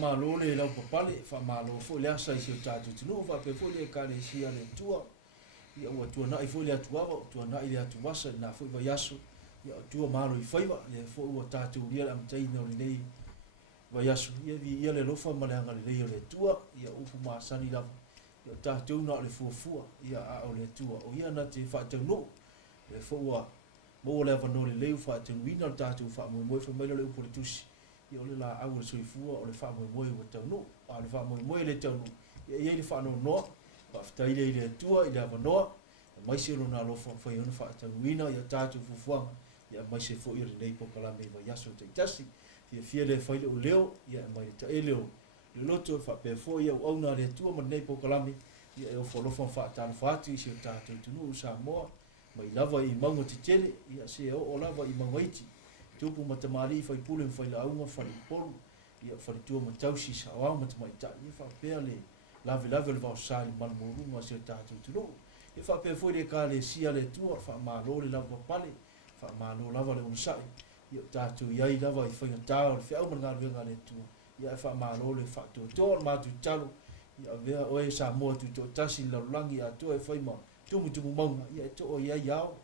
malo le lau papale fa malo fo le asa i se tatu tino fa pe fo le EKALESIA le tua ia ua tuana i fo le atuava tuana i le atuasa na fo i vai aso ia tua malo i faiva le fo ua tatu lia le amtai na le nei vai aso ia le lofa ma le anga le nei o le tua ia upu masani lava ia tatu na le fuafua ia a o le tua o ia na te faatauno le fo ua mo le avano le leu faatauina le tatu faamoemoe fa maila le upu le tusi ia o le la au le soifua o le faamoemoe ua taunu a le faamoemoe le taunu ia le faanoanoa faafetai le i le atua i le avanoa maise lona alofa fai ona faatauina ia tatu fuafuaga ia maise foʻi o lenei pokalame vai aso taʻitasi fia le fai leʻu leo ia mai le taʻele o le loto faapea foʻi ia uauna le atua ma lenei pokalame ia e ofalofa ma faatalofa atu i se o tatou tunuu Samoa mai lava i mauga tetele ia se oo lava i mauaiti tupu ma tamālii faipule ma failauga faleipolu ia faletua ma tausi saoao ma tamaitaʻi ia faapea le lavelave o le vaosali malamoluga o se o tatou tunuu ia faapea foi le EKALESIA le atua faamālo le lava papale faamālo lava le unasaʻi ia tatou iai lava i faigatā o le feʻau ma le galuega le atua ia e faamālo le faatoatoa o le matutalo ia avea oe Samoa tutoʻatasi le lalolagi ia atua e fai ma tumutumu mauga ia e toʻo iai ao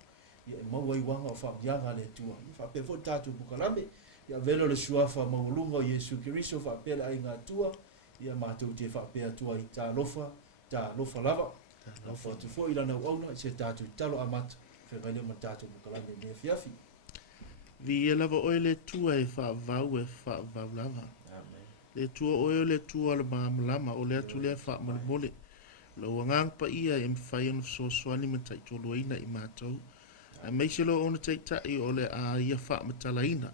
ia e mau ai wanga o whaamianga le tua. Ia whapea fo tātou pukalame, ia velo le suafa maulunga o Iesu Keriso whapea le ai ngā tua, ia mātou te whapea tua i tā lofa lava. Lofa tu fo ila nau auna, i se tātou talo amata, whengaile ma tātou pukalame mea fiafi. Vi e lava oe le tua e whaavau lava. Le tua oe le tua le maamalama o le atu le whaamalimole. Lo ngang pa ia e mwhai anu soani ma taitoloina i mātou. A meise lo ona taitai o le a ia whaamatalaina.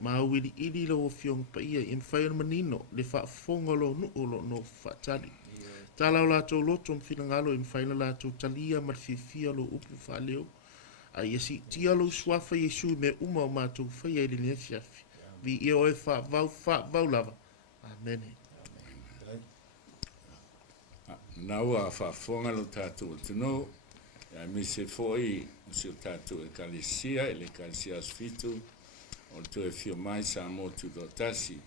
Ma wili ili lo o fiong pa ia i mwhai anu manino le whaafonga lo nuolo no whaatali. Tala o lātou loto mwhinangalo i mwhai na lātou talia marfifia lo upu whaleo. Aiesi tia lo swafa Yesu me uma o mātou whai e le nefiafi. Vi ia oe whaavau lava. Amen. Nau a whaafonga lo tātou tino, mi se foi se tātou EKALESIA, le EKALESIA asfitu, o tu e fio mai sa mo tu do tasi.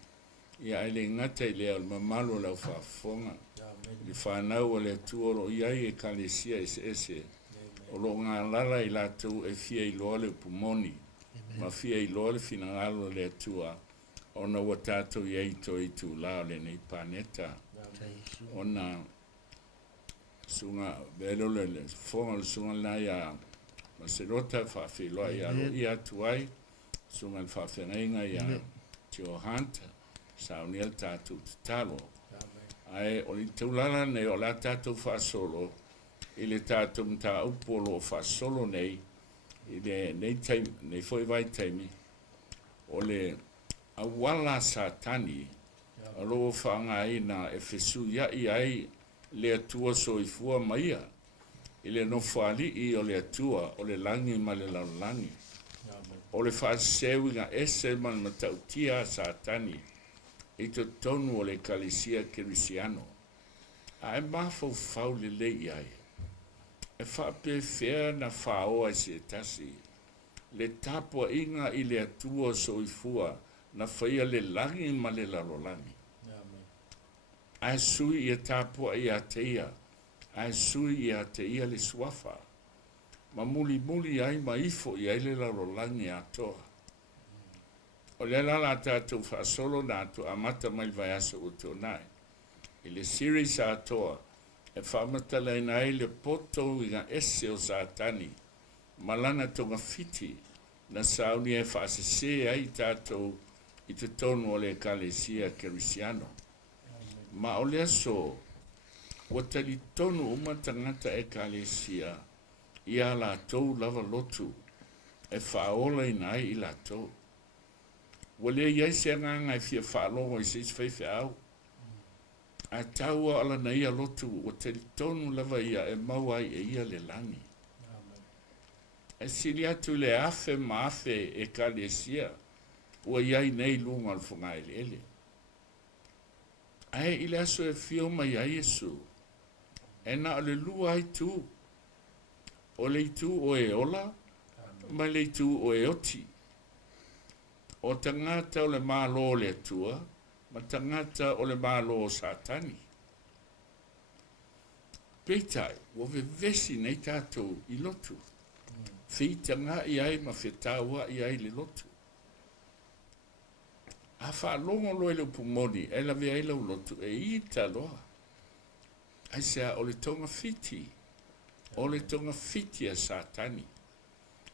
Ia ele ngata i lea o mamalo lau whaafonga. Li whanau o le tuoro iai EKALESIA ese. O lo ngā lara i lātou e fia i loa le pumoni. Ma fia i loa le finangalo le atua. Ona wa tātou iai toi tu lao le nei paneta. Ona sunga velo le fonga le sunga la ya Maserota whawhiloa i aro i atuai sunga le whawhengainga i a Tio Hunt sauniel tātou talo ai o li taulala nei o la tātou whasolo i le tātou mta upolo o whasolo nei i le nei foi vai taimi o le awala SATANI alo whanga ina e fesu ia i ai le atua soifua maia i le nofali i o le atua o le langi ma le laulangi o le FAASESE UIGA ESE ma le MATAUTIA SATANI i TOTONU o le EKALESIA KERISIANO a e mafaufau le lei ai e whapewhea na whaoa se tasi le tapua inga i le atua soifua na whaia le langi ma le laulangi ai sui ia tapua ia teia, ai sui ia teia le suafa. Ma muli ai maifo ia ile la rolangi atoa. O le la tātou whaasolo na atu amata mai vai asa uto nai. I le series atoa, e whaamata leina ai le poto uiga ese o SATANI. Malana tonga fiti, na sauni e FAASESE ai tātou i te tonu o le EKALESIA KERISIANO. Ma o lea so, wa tali tonu uma tangata EKALESIA ia la tou lava lotu e whaola inai i la tou. Wa lea iai se nganga e fia whaalogo i seis whaife au. A taua ala na ia lotu wa tali tonu lava ia e mawai e ia le langi. E sili atu le afe ma afe EKALESIA ua iai nei lunga al funga ele. Ai ile aso e fio mai a Yesu. E na o le lua ai tu. O le tu o e ola. Ma le tu o e oti. O tangata o le malo le atua. ma tangata o le malo o Satani. Peitai, wo vesi nei tātou I lotu. Whitanga I ai ma whetaua I ai le lotu. A whaalongo loe le upumoni, e la vea ila lotu, e I taloa. Ai sea o le tonga fiti, o le tonga fiti a Satani.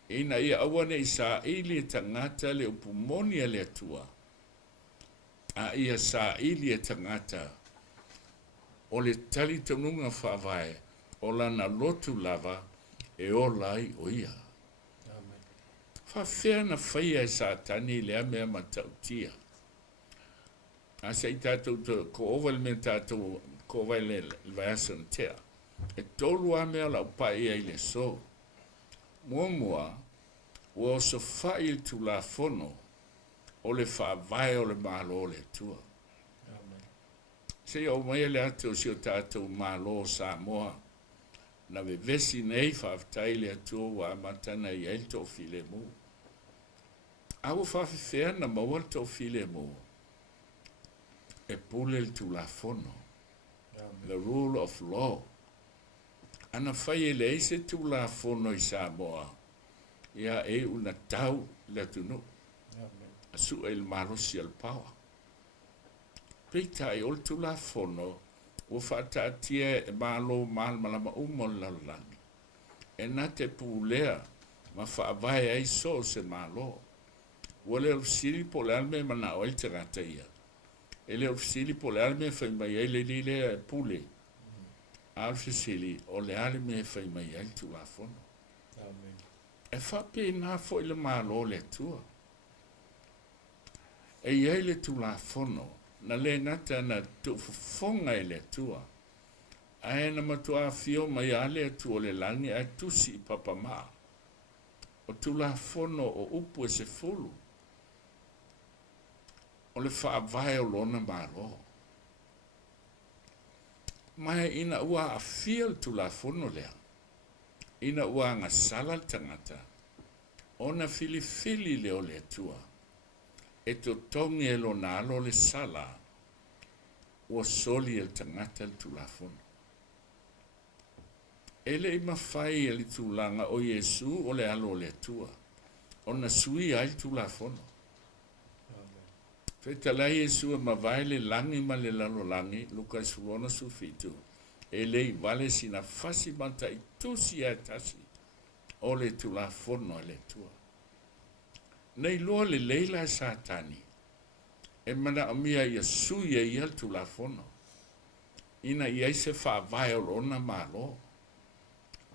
Ina ia awane I sa ili e tangata le upumoni a le atua. A ia sa ili e tangata, o le tali tanunga whawai, o lana lotu lava, e o lai o ia. Whawhea na whaia e Satani le amea matautia. Asa I tātou ko oval me tātou ko le vayasan tea. E tolu amea lau pai ai le so. Mua, ua o so whai tu la fono, o le whawai o le malo o le tua. Se o mai le atu si o tātou malo sa moa, na ve vesi nei whawtai le atua wa amatana I el to file mo. Awa whawhewhea na maua to file mo. E pule tu la fono. The rule of law. Ana whai le eise tu la fono I Samoa. Ia e una tau le tunu. Asu e il marosi al pawa. Peitai ol tu la fono. O whatatia e malo mal malama umon lalangi. E na te pulea. Ma whaavai ai so se malo. Wale ofisiri po le alme mana o el te rata ia. Ele ofisili po le alme fai mai ele lile pule. Ofisili o le alme fai mai ele tu la fono. E whape na fo ile malo le tua. E ele tu la fono. Na le ngata na tu fonga ele tua. Ae na matua fio mai ale tu o le langi ai tusi papa maa. O tu la fono o upu e se fulu. O le whaavai o lona malo. Mai ina ua a fiel tu la fono lea. Ina ua nga sala tangata. Ona fili leo le tua. E to tongi e lo nalo le sala. Ua soli el tangata le tu la fono. Ele I mawhai e li tūlanga o Yesu o le alo le tua. Ona sui ai tu la fono. Fetala Yesu e mawai le langi ma le lalo langi, luka suona sufitu. E lei vale sina fasi manta I tusi e tasi. O le tu la fono e le tua. Nei loa le leila e Satani. E mana amia ia sui e ia tu la fono. Ina ia se fa vai o lona malo.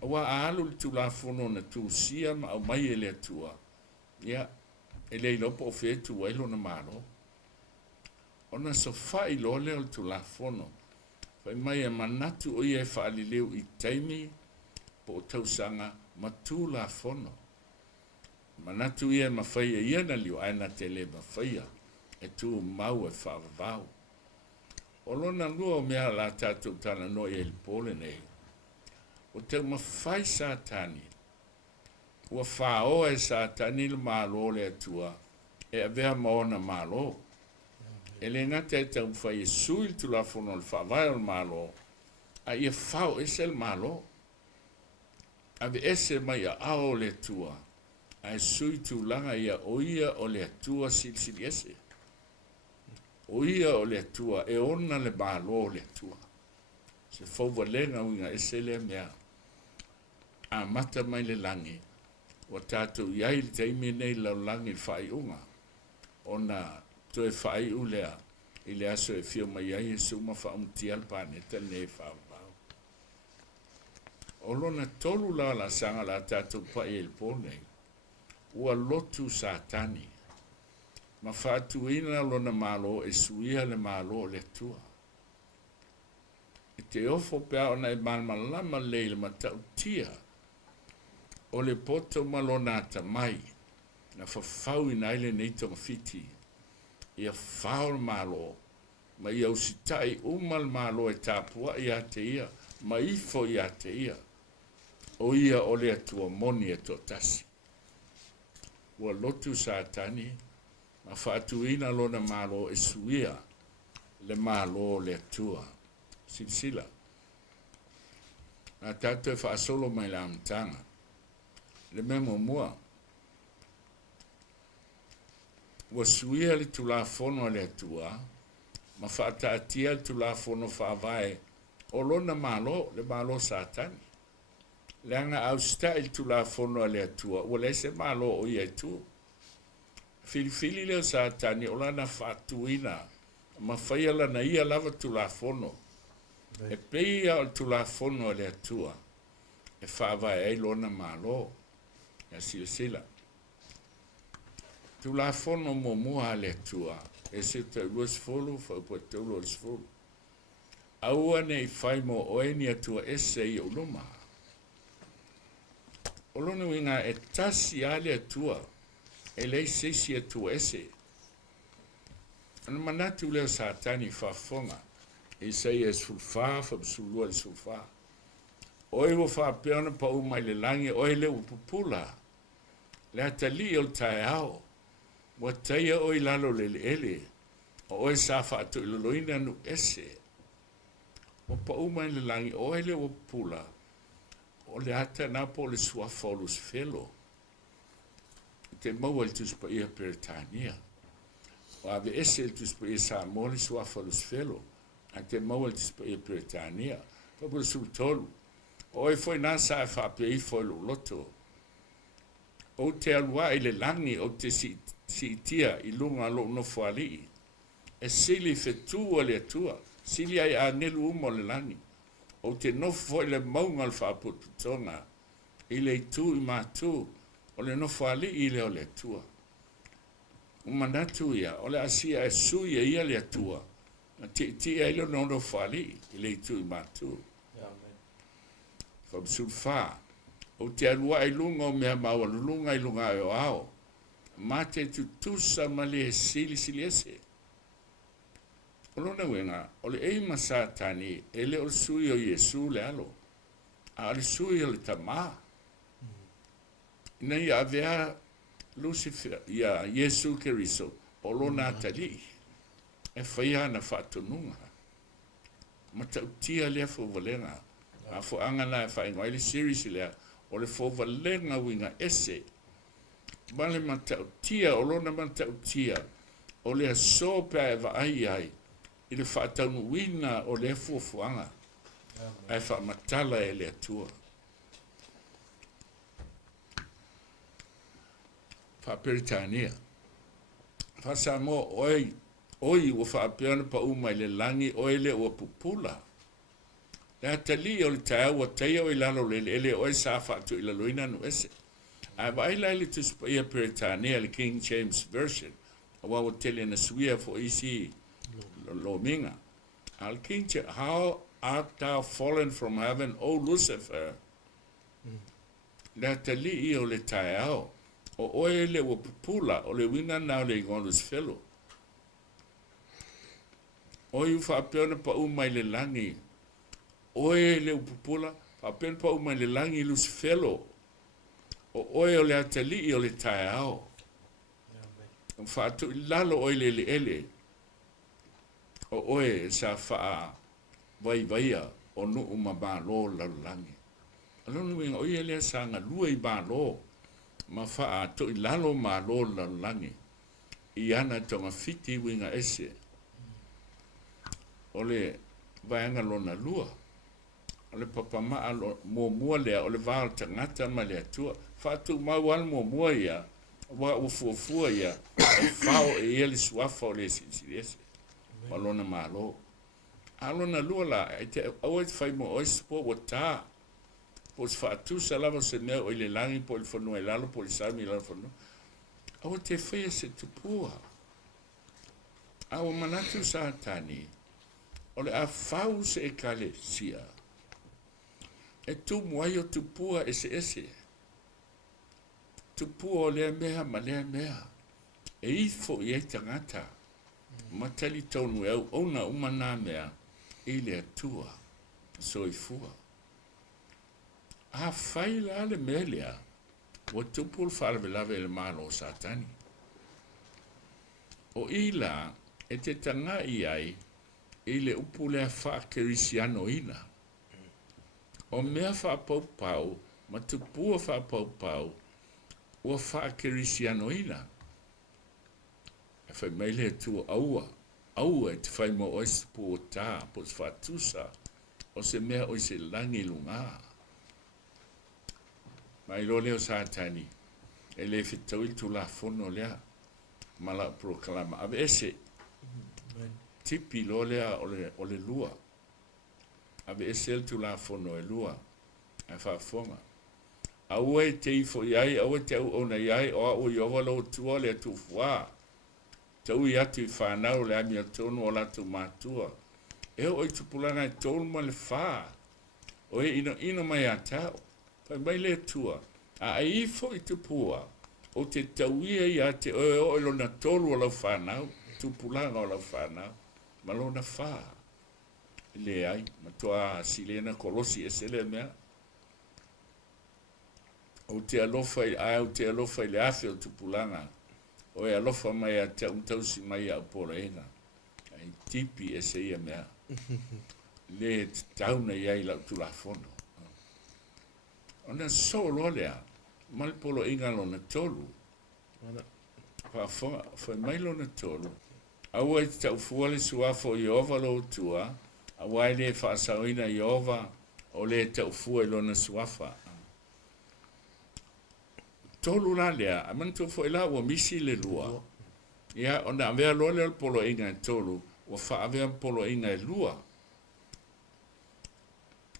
Awa alu tu la fono na tu sia ma au mai ele tua. Ia, ele lopo o fe tu elo na malo. Ona so fai lo leo tu la fono. Fai mai e manatu o ia fa alileu I taimi po tausanga ma tu la fono. Manatu ia ma fai e ia na liu aina tele ma fai e tu mau e fa vau. O lona lua o mea la tatu tana no e il pole nei. O te mawhai Satani. Ua whao e Satani le malo le atua. E avea maona malo. E le ngata e te mwhai e sui tu la fono le whawai o le malo. A ia whao e se le malo. Ave ese mai a ao le atua. A e sui tu langa ia o ia o le atua silsili ese. O ia o le atua e ona le malo le atua. Se fauwa lenga winga ese le mea. A mata mai le langi. O tātou iai le teimi nei lau langi le whai unga. Ona to e whai ulea. I le aso e whio mai ai e suma whaumtia le pāneta ne whaambau. O lona tolu la sanga la tātou pai e le pōnei. Ua lotu Satani. Ma whaatuina lona malo e suia le malo le tua. E te ofo pea ona e malmalama leile matautia. O le poto malonata mai. Na whawhau ina ele nei tonga fiti. Ia whao malo. Ma ia usitai umal malo e tāpua ia te ia. Ma ifo ia te ia. O ia o le atua moni e totasi. Ua lotu Satani. Ma whaatuina lona malo e suia. le malo le atua silsila a tātou whaasolo mai la amtanga le memo mua wa suia le tulafono le atua ma whaataatia le tulafono whaavae o lona malo le malo satani le anga au stai le tulafono le atua wa le se malo o ia tu filifili le satani o lana whaatuina ma whaia lana ia lava tulafono e peia o tulafono le atua e whaavae ei lona malo ya silsila tulafono mo mua le atua e se te uas folo fa po te uas folo aua nei fai mo oeni atua ese i uluma olona winga e tasi ale atua e lei sesi atua ese ana manatu leo satani fafonga e sei es fulfa fa sulua e sulfa oi wo fa peona pa o mai le langi oi le upupula le atali o taeao wa taia oi lalo le ele oi sa fa to le loina no ese o pa o mai le langi oi le upupula o le ata na po le sua folus felo te mawal tus pa ia peritania o ave ese tus pa ia sa mole sua folus felo a te mawal tus pa ia peritania pa po sul tolu oi foi na sa fa pe i foi lo loto o te alua i le langi o te si tia i lunga lo no fuali e sili fetu o le atua sili ai a nelu umo le langi o te no foi le maunga al fa putonga i le tu i matu o le no fuali i le o le atua o manatu ia o le asia e suia ia le atua ti ai lo no fuali i le tu i matu sulfa o te alua i lunga o mea maua lunga i lunga o ao ma te tutusa ma le sili ese o lona wenga o le eima satani e le o sui o Iesu le alo a le sui o le tama nei avea Lucifer ia Iesu keriso o lona tali e whaia na whatonunga ma tautia lea fuvalenga a fo angana fa ingoile series le o le fo valenga winga ese male matautia o lona matautia o le so pe va ai i le fa tanu wina o le fo fuanga ai fa matala e le atua fa peritania fa samo oi o fa piano pa uma le langi o le o pupula la tali o le tae wa tae o ilalo le ele o sa fa tu ila loina no ese a vai la le tu ia peritania le King James version wa o tele na suia for easy lo minga al King how art thou fallen from heaven o Lucifer la tali o le tae o ele o pupula o le wina na le gondos fellow o yu fa peona pa umai le langi oe le upupula pa pen pa uma le langi lus felo o oe o le atali o le taeao fa tu lalo oe le ele o oe sa fa vai o nu uma ba lo la langi alonu winga oe le sanga lua i ba lo ma fa tu lalo ma lo la langi i ana tonga fiti winga ese ole vaenga lona lua ole papa ma alo mo le ole val tangata ma le atua fatu ma wal mo ia wa fu ia fa o ele swafa ole sisi malona malo alona lula ite o fai mo o spo wata pos fatu salava se ne o le langi po il fono e lalo po il sami lalo fono o te fai se tupua au manatu satani ole a FAASESE EKALESIA e tu moaio tupua ese tupua o lea mea ma lea mea e ifo i e tangata ma tali tonu e ona umana mea i le atua soifua a faila ale melea wa tupul farvelave le malo satani o ila e te tanga i ai i le upu lea KERISIANO ina. O mea whapaupau, ma tupua whapaupau, ua KERISIANO ina. E whai mai le tua aua e te whai mo ois po tā, po whatusa, o se mea o se langi lunga. Mai lo leo SATANI, e le whitau i tu la fono lea, mala proklama. Ave ese, tipi lo lea o le lua. Ave ese el tu la fono e lua, e whafonga. Aua e te ifo iai, aua te au ona iai, o au i ovalo tua le tu fua. Tau i atu i whanau le ami atonu o latu mātua. E o i tupulanga e tonu ma le wha. O e ino mai a tau. Pai mai le tua. A ifo i tupua. O te tauia i ate o e lona tolu o lau whanau. Tupulanga o lau whanau. Ma lona wha. Le ai. Ma toa silena kolosi e sele mea. O te alofa i le afe o tupulanga. O e alofa mai a te untausi mai a uporaenga. Ai tipi e se ia mea. Le tauna iai lau tulafono. Ona solo lea. Malpolo inga lo na tolu. Fa mai lo na tolu. Aua i tau fuale suafo i ova lo tua. Aua i le whaasawina i ova. O le tau fua i lo na suafa. Tolu la lea, a man tofo ila wa misi le lua. Ia, ona avea loa lea polo inga e tolu, wa wha avea polo inga e lua.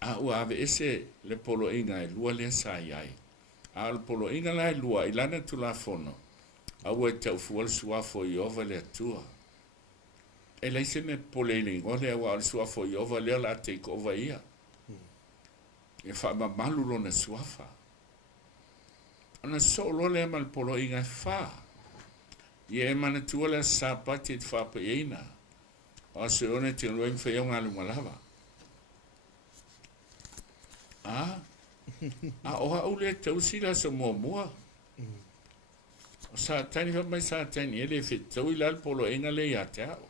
A ua ave ese le polo inga e lua lea sa iai. A al polo inga la e lua, ilana tu la fono. A ua e tau fual suafo i ova lea tua. E leise me pole ilingo lea wa al suafo i ova lea la take over ia. E wha mamalu lo na suafa. Ona solo le mal polo inga fa. Ye mana tua le sapati te fa pa ina. O se one te loim fa yonga lu malava. A oha ule te usila sa mua. O SATANI fa mai SATANI ele fe tau ila polo inga le ya tau.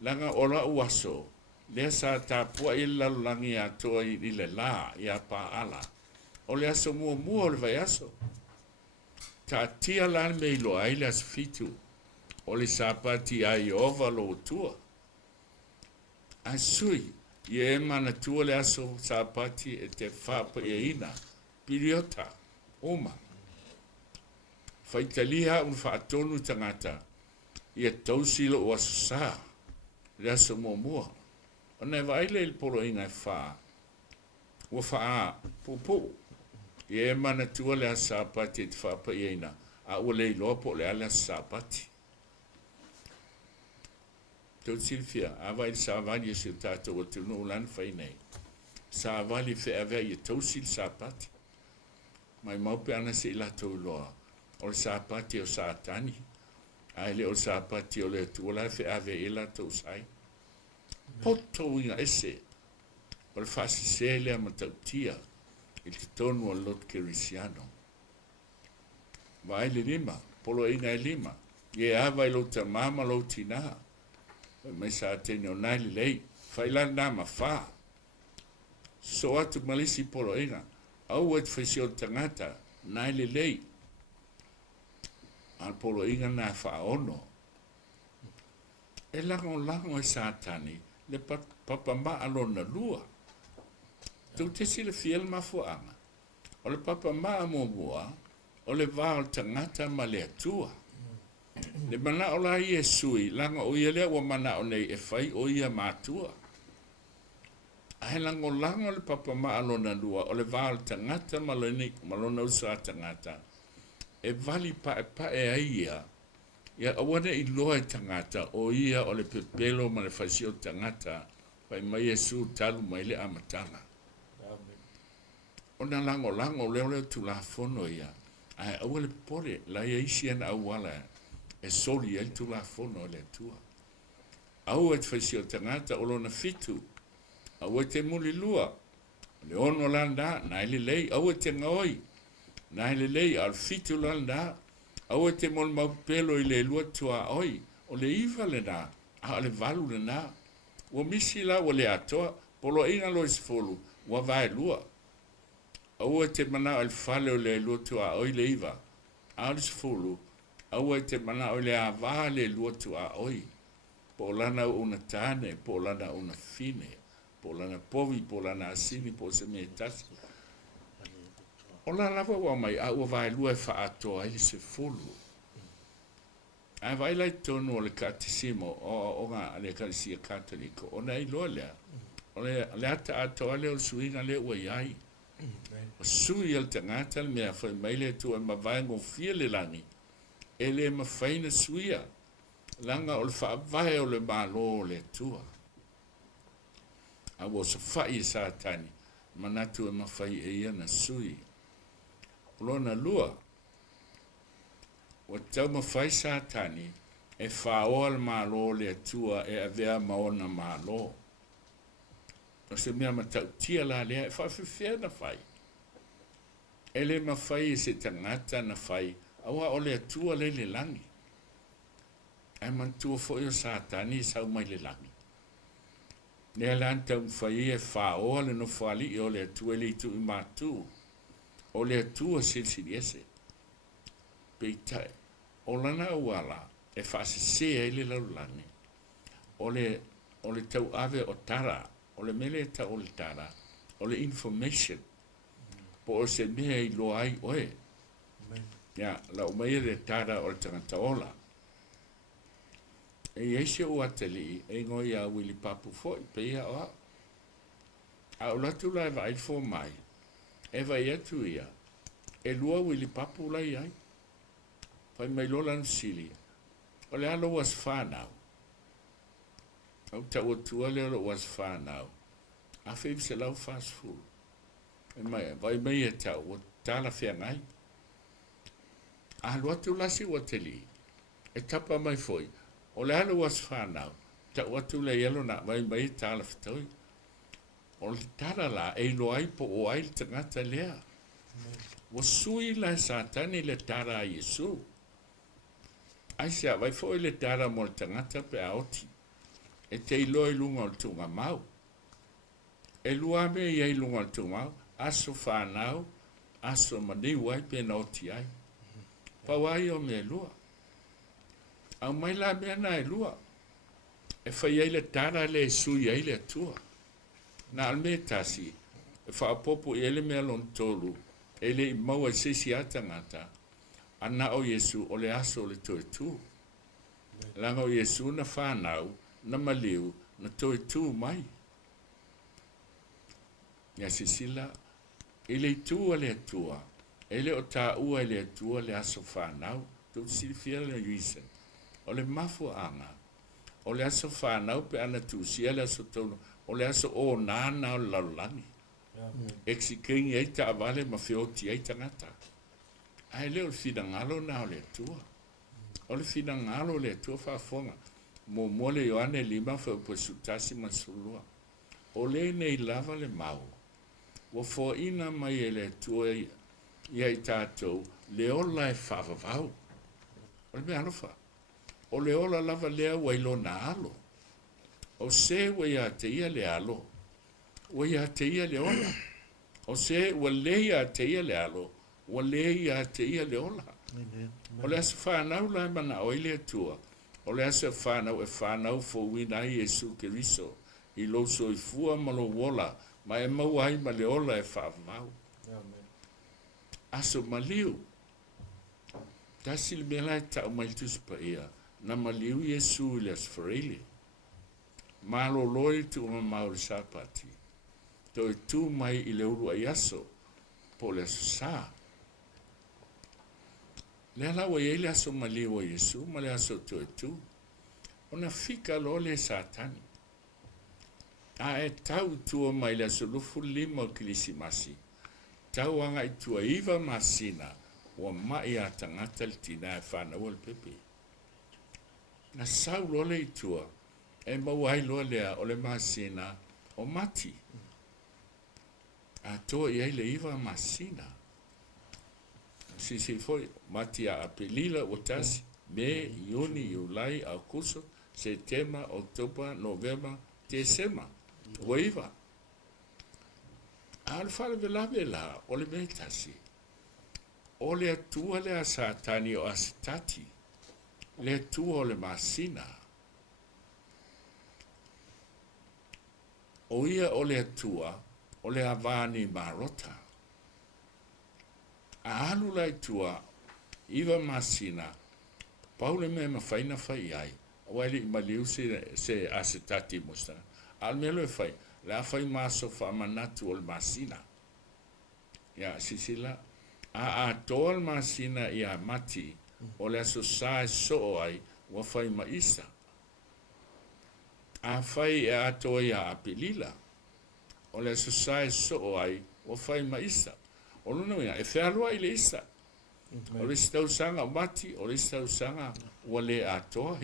Langa ola uaso. Le sa tapua ila langi atoa i le la ya pa ala. O le aso mua o le vai aso. Ta tia lan me ilo aile as fitu. O le sapati ai ova lo tua. A sui, ye mana tua le aso sapati e te whapa e ina. Piriota, oma. Faitaliha un whaatonu tangata. Ia tausilo o aso sa. Le aso mua. O ne vaile il polo inga e wha. Ua wha popo. Ye mana tua le sapati te whapa e ina. A ua le ilopo le ala sapati. Tau silfia, awa il savali e sil tato o tunu ulan whainei. Savali fe avea i tau sil sapati. Mai maupe ana se ila tau loa. O le sapati o SATANI. Aile o sapati o le tuola fe avea ila tau sai. Poto inga ese. O le FAASESE lea MATAUTIA. Il TOTONU o lot KERISIANO. Vai le lima, polo inga e lima. Ye ava ilo ta mama lo tina. Mai sa tene o nai lei. Failan na ma fa. So atu malisi polo inga. Au et fesio tangata. Nai lei. Al polo inga na fa ono. E lango e SATANI. Le papa ma alona lua. Tu te sile fiel mafuanga. O le papa maa mua, o le vāo tangata ma le atua. Le mana o la ia sui, langa o ia lea wa mana o nei e fai o ia mātua. Ahe lango o le papa maa lona lua, o le vāo tangata ma lona usa tangata. E vali pa e aia, ia awane i loa e tangata, o ia o le pepelo ma le fasio tangata, pai mai e su talu mai le amatanga. Ona lango leo tu la fono ia. Ai awale pore la ia isi ana awala. E soli el tu la fono le tua. Au et fasio tangata o lona fitu. Au et te muli lua. Le ono landa na ile lei au et te ngoi. Na ile lei al fitu landa. Au et te mol maupelo ile lua tua oi. O le iva le na. A le valu le na. ua misi la ua le atoa, polo ina lo isfolu, ua vai lua. Aua te mana o le fale o le lua tu a oi le iwa, a le isfolu, aua te mana o le a vā le lua tu a oi, po lana una tane, po lana una fine, po lana povi, po lana asini, po se me tasi. O la lava ua mai, a ua vai lua e wha atoa ili se fulu. A vai lai tonu o le katisimo, o ngā le kalisia katoliko, o nei loa lea. O le ata atoa le o suinga le ua iai. O sui al te ngata le mea whai maile tu e mawai ngofia le langi. E le mawhaina suia. Langa o le whaavai o le malo le tua. A ua sa whai e satani. Manatu e mawhai e ia na sui. Lona lua. O tau mawhai satani. E whaoa le malo le tua e avea maona malo. O se mea matautia la lea e whawhiwhia na whai. E le mawhai e se tangata na whai. Awa o le atua le langi. E mantua fwoi o satani sau mai le langi. Nea lanta mwhai e whaoa le no whali i o le atua le itu i matu. O le atua silsili ese. Peitai. O lana uala e whaasesea i le laulangi. O le tau ave o tara. O le mele ta o le tara. O le information. Po o se mea i loa ai oe. Ya, la umai le tara o le tangata ola. E eise o atali, e ngoi a Willie Papu foi, pe ia oa. A ulatu la e vai fo mai. E vai atu ia. E lua Willie Papu la iai. Fai mai lola nsili. O le alo was whanau. Au ta otua le alo was whanau. A whip se lau fast food. E mai, vai mai e tau, o tala whea ngai. A luatu lasi o teli. E tapa mai foi. O le alo was whanau. Ta watu le yelo na vai mai tala whitoi. O le tala la e lo ai po o ai tangata lea. O sui la satani le tara a Yesu. Ai sea vai foi le tara mo le tangata pe a oti. E te ilo i lunga o le tunga mau. E lua me i ai lunga o le tunga mau. Aso whanau. Aso maniu ai pe na oti ai. Pawai o me lua. Au mai la mea na e lua. E whai ai le tara le sui ai le atua. Na alme tasi. E whaapopo i ele mea lon tolu. Ele i maua i sisi atangata. Ana o Yesu o le aso o le toe tu. Langa o Yesu na whanau, na maliu, na toe tu mai. Ia sisila. Ele i tu le atua. Ele o ta ua le atua le aso whanau. Tu silifia le yuisen. O le mafu anga. O le aso whanau pe ana tu sia le aso tono. O le aso o nana o laulangi. Eksi kengi eita avale ma feoti eita ngata. Ai leo le fina ngalo na o le atua. O le fina ngalo le atua whafonga. Mo mole Ioane lima fa upesutasi masulua. O le nei lava le mau. Wa fo ina mai e le atua ia i tātou. Le ola e whavavau. O le mea alofa. O le ola lava lea wailo na alo. O se wa ia te ia le alo. Wa ia te ia le ola. O se wa le ia te ia le alo. Wa le ia te ia le ola. O le asa whanau lai mana o ile atua. O le asa whanau e whanau fo wina i Yesu Keriso. I loso i fua malo wola. Ma e mau ai ma le ola e whavau. Aso maliu. Tasi le mea lai tau mai tuspa ia. Na maliu Yesu i le asfarele. Malo loi tu ma mauri sapati. To i tu mai i le uru ai aso. Po le aso saa. Le ala wa ele aso mali wa Yesu, ma le aso tu. Ona fika lo le satani. A e tau tua mai le aso lufu lima o kilisimasi. Tau anga i tua iwa masina, wa mai a tangata le tina e whana wal pepe. Na sau lo le i tua, e mawai lo lea o le masina o mati. A toa i le iwa masina. Si foi mati a apelila o tasi me iuni iulai a kuso setembra oktoba novembra te sema. Waiva. Al fale velave la, ole metasi. Ole atua le a satani o asitati. Le atua o le masina. O ia ole atua, ole avani marota. A alu lai tua, iwa masina, paule me mawhaina whai ai. Waili maliu se asitati musta. Al melo e whai, la whai maso wha manatu o le masina. Ya, sisila. A toal masina ia mati, o le aso sae so ai, wa whai maisa. A whai e atoa ia apelila. O le aso sae so ai, wa whai maisa. O luna ia, e whealua i le isa. O le stau sanga mati, o le stau sanga wa le atoa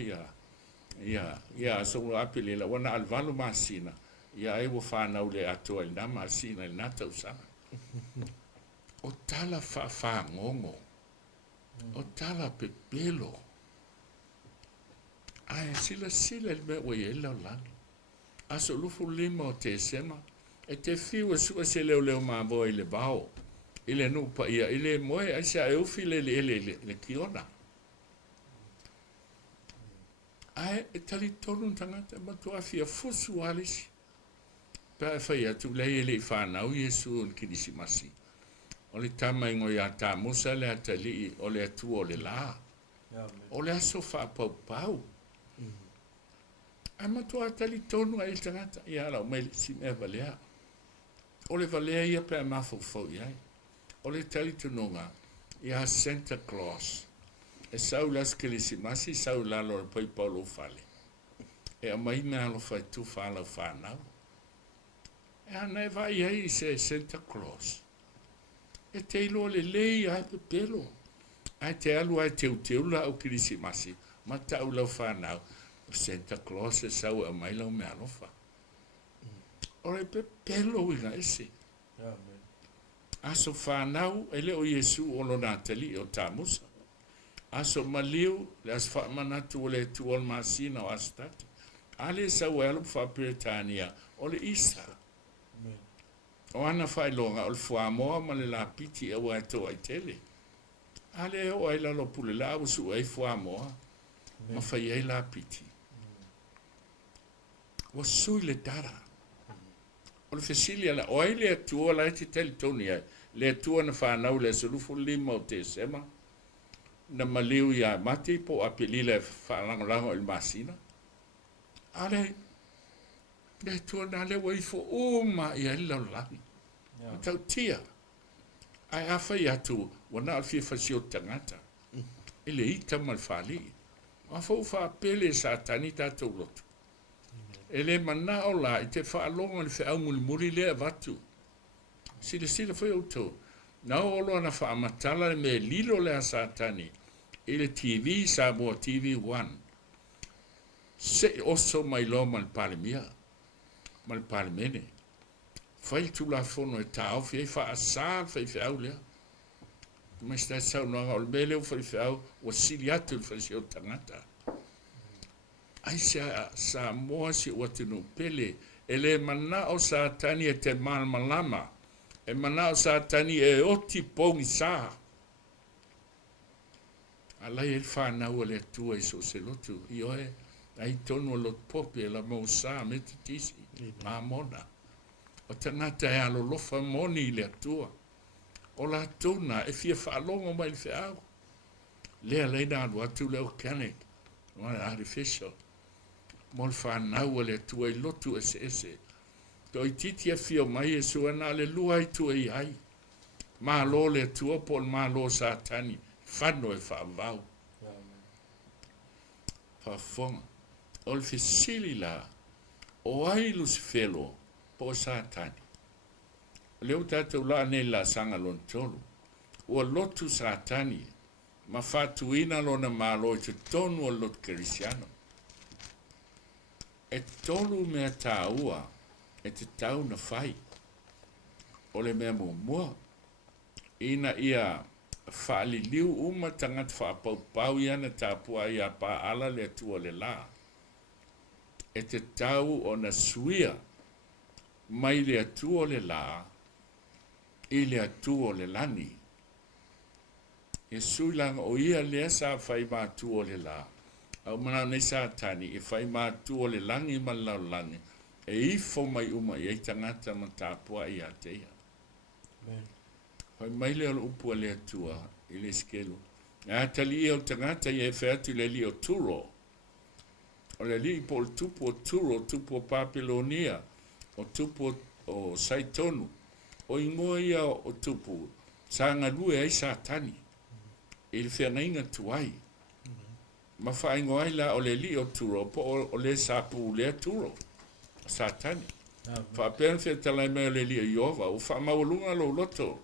ia so apelila, wana alvalo masina. Ia e wa whanau le atoa i na masina i na tau sanga. O tala whaangongo. O tala pepelo. Ai, sila le mea wai e lau lani. Aso lufu lima o te sema. E te whiu sua se leo mavo i le bao. I le nupa ia, i le moe, ai sa e ufi le kiona. Ai, e tali tonu tangata, matu afia fusu alisi. Pea e whai atu lei le i whanau Yesu on kirisimasi. O le tama ingo ia tā musa le atali o le atu o le la. O le aso whapau pau. Ai matu atali tonu ai tangata, ia lau mai si mea valea. O le valea ia pea mafau iai. O le tali tununga, ia Santa Claus. E sau las kirisimasi, sau lalo le pai paulo fale. E a mai mea alo fai tu whalau whanau. E ana e vai ai se Santa Claus. E te ilo le lei ai pe pelo. Ai te alu ai teu la au kirisimasi. Ma tau lau whanau. Santa Claus e sau a mai lau mea alofa. Ore pe pelo inga ese. Aso whanau e le o Yesu o lo natali o tamusa. Aso maliu le as wha manatu o le tuol masina o astati. Ale sau e alu whapiretania o le isa. O ana whailonga o le whamoa ma le la piti e wai to ai tele. Ale o ai lalo pule la usu ai whamoa. Ma whai ai la piti. O sui le dara. O le fesilia la o ai le atua la te tele toni ai. Le atua na whanau le sulufu lima o te sema. Na maliu ia mati po apelila e whalangolango il masina. Ale le tua na le waifo uma ia ila lani. Tau tia. Ai awha i atu wana alfia fasio tangata. Ele ita malfali. Awha uwha pele satani tatou lotu. Ele mana o la i te whaalonga le whiau muri lea vatu. Sila foi auto. Na olo na whaamatala me lilo lea satani. Ele TV sa mua TV 1. Se oso mai lo mal palemia. Mal palemene. Fai tu la fono e tau fai fa asal fai au lea. Mas sta sau no o mele o fai au o siliatu fai o tangata. Ai sa mo si o tinu pele ele mana o satani e te mal malama. E mana o satani e oti pongi sa. Alai el fa na o le tua i so se lotu i oe ai tonu lo popi la mo sa metitisi ma mona. O tanata e alo lofa moni le atua. O la tuna e fia whaalongo mai le whiau. Lea leina anu atu le organic. Aritificial. Mo le whanau le atua i lotu ese. To i titi e fia mai e suana le lua i tua i ai. Ma lo le atua po ma lo satani. Whano e whaavau. Whafonga. O le fesili la. O ai Lucifelo. Po satani. Leo tātou la ne la sanga lon tolu. Ua lotu satani. Ma fatuina lona malo i te tonu o lot KERISIANO. E tolu mea tāua. E te tau na whai. O le mea mua. Ina ia whaali liu uma tangat whaapau iana tāpua ia pa ala le tua le la. e te tau o na suia mai le atua o le la i le atua o le lani. E sui langa o ia lea sa fai mātua o le la. Au mana nei Satani e fai mātua o le langi ma lau langi. E ifo mai uma i ei tangata ma tāpua i ateia. Hoi mai leo upu le atua i le skelu. Ngā tali i o tangata i e wheatu le li o turo. O le li po le tupu o turo, tupu o Papilonia, o tupu o Saitonu. O ingoa ia o tupu, sa ngalue ai Satani. I le whenga tuai. Ma whaingo ai la o le li o turo, po o le sapu le turo. Satani. Whapena whetalai mai o le li o Iova, o whamaulunga lo loto.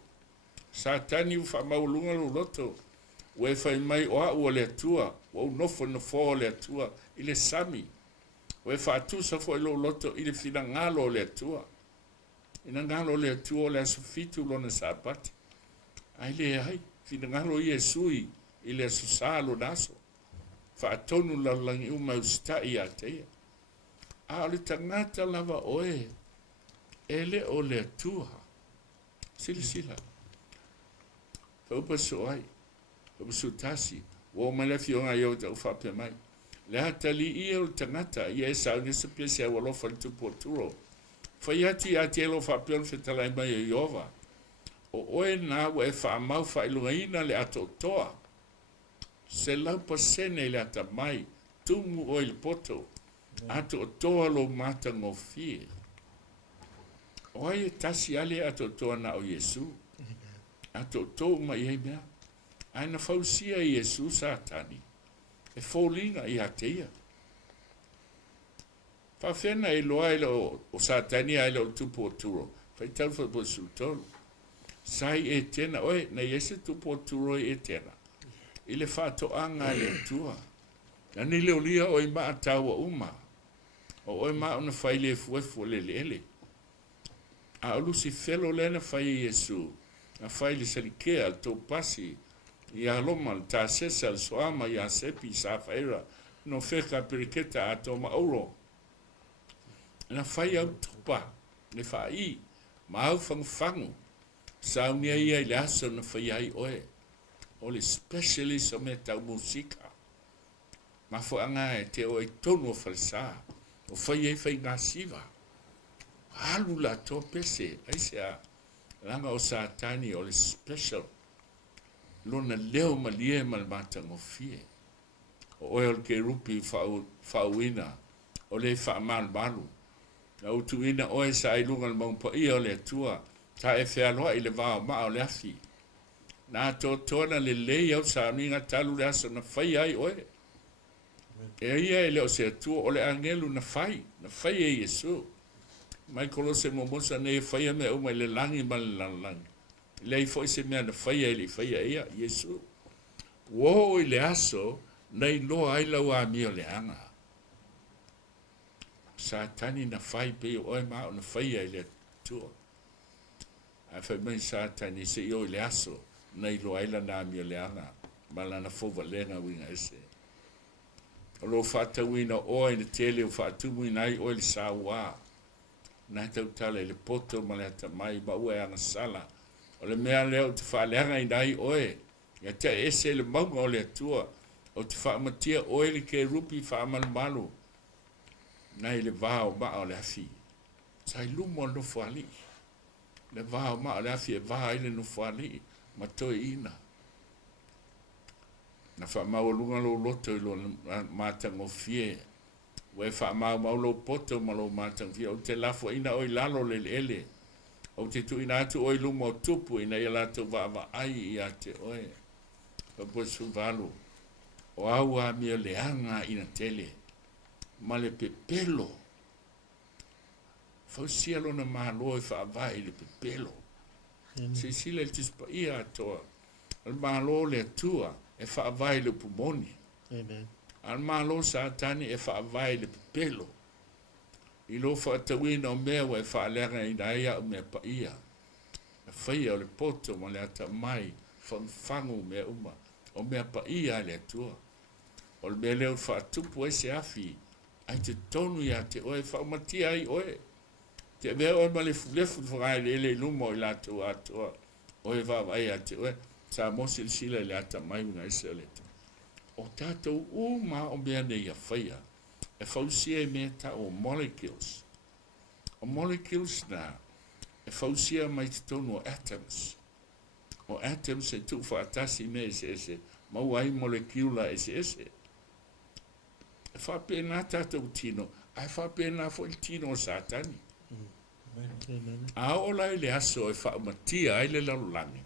Satani u whamaulunga lo loto. Ue whai mai o au o le atua, o nofo na fo o le atua, i le sami. Ue whaatusa fo i lo loto, i le whina ngalo o le atua. Ina ngalo o le atua o le asofitu lo na sabati. Ai le ai, whina ngalo i e sui, i le asusalo naso. Whaatonu la langi uma usta i ateia. A o le tangata lava oe, ele o le atua. Sila sila. Paupa so ai. Paupa so tasi. Wa mele fionga yo ta ufape mai. Le hatali i o tangata, i e sa unisa pese a walofa le tupo turo. Whaiati a te elo whapeon whetalai mai o Iova. O oe nā wa e whaamau whailungaina le ato toa. Se laupa sene le ata mai, tumu o il poto. Ato toa lo mata ngofie. Oe tasi ale ato toa na o Yesu. Ato toa ma i mea. Aina fausia i Yesu Satani. E fōlinga i ateia. Whawhena e loa e o Satani a o tupu o turo. Whai tau whapo sultolu. Sai e tena, oe, na Yesu tupu o turo e tena. I le whatoanga le tua. Na ni leo lia o i maa taua uma. O oi maa una whai le fuefu le lele. A olusi felo lena whai Yesu. Na whai le salikea al tō pasi. I a loma le tā sesa al soama i a sepi sa whaira. No wheka periketa a tō mauro. Na whai au tupa. Le whai. Ma au whangu. Sa unia ia i le aso na whai ai oe. O le specialist o me tau musika. Ma fo anga e te o e tonu o falsa. O whai e whai ngā siva. Alu la tō pese. Aise a langa o Satani o le special. Lona leo ma lie ma le matanga o fie. O oe o ke rupi whauina. O le whaamal malu. Na utuina oe sa ilunga le maumpa ia o le atua. Ta e whealoa i le vāo maa o le afi. Nā tō tōna le lei au sa minga talu le aso na whai ai oe. E ia e leo se atua o le angelu na whai e Yesu. Mai kolose momosa ne e whai me uma i le langi ma le langi. Lei foi se mea na whai e le whai e ia Yesu. Wo i le aso nei loa ai lau a mi o le anga. Satani na whai pe oe maa o na whai e le atua. A whai mai Satani se i o le aso. Nei lo aila na mi le anga mala na fo valenga winga ese o lo fata wina o in tele o fatu wina ai o le sawa na tau tale le poto mala ta mai ba o anga sala o le mea le o te fa lenga i dai oe ya te ese le mongo o le atua o te fa matia o le ke rupi fa mal malu na le vao ma o le afi sai lumo no fali le vao ma o le afi e va ile no fali ma toi ina. Na wha maulunga lo loto i lo matang o fie. Wai wha mau lo poto ma lo matang fie. O te lafo ina oi lalo le ele. O te tu ina atu oi lumo tupu ina i lato wa ai i ate oe. Papu su valu. O au a mia leanga ina tele. Ma le pepelo. Fausia lo na mahalo i wha avai le pepelo. Se sila il tispa ia atoa. Al malo le atua e whaavai le pumoni. Amen. Al malo Satani e whaavai le pepelo. I lo whaatawina o mea wa e whaalenga i naia o mea pa ia. E whaia o le poto ma le ata mai whangu mea uma. O mea pa ia le atua. O le mea leo whaatupu e se afi. ai te tonu ia te oe whaumatia ai oe. Te vea oe ma le fulefu whakai le lumo i lato atua. Oe wawai a te oe, sa mosi sila le ata mai unga ese le te. O tātou ma o mea nei a whaia. E whausia e mea ta o molecules. O molecules na, e whausia mai te tonu o atoms. O atoms e tu whaatasi me ese, mau ai molecula ese. E whapena tātou tino, ai whapena fo il tino o Satani. A ola i le aso e whaumatia ai le lalulangi.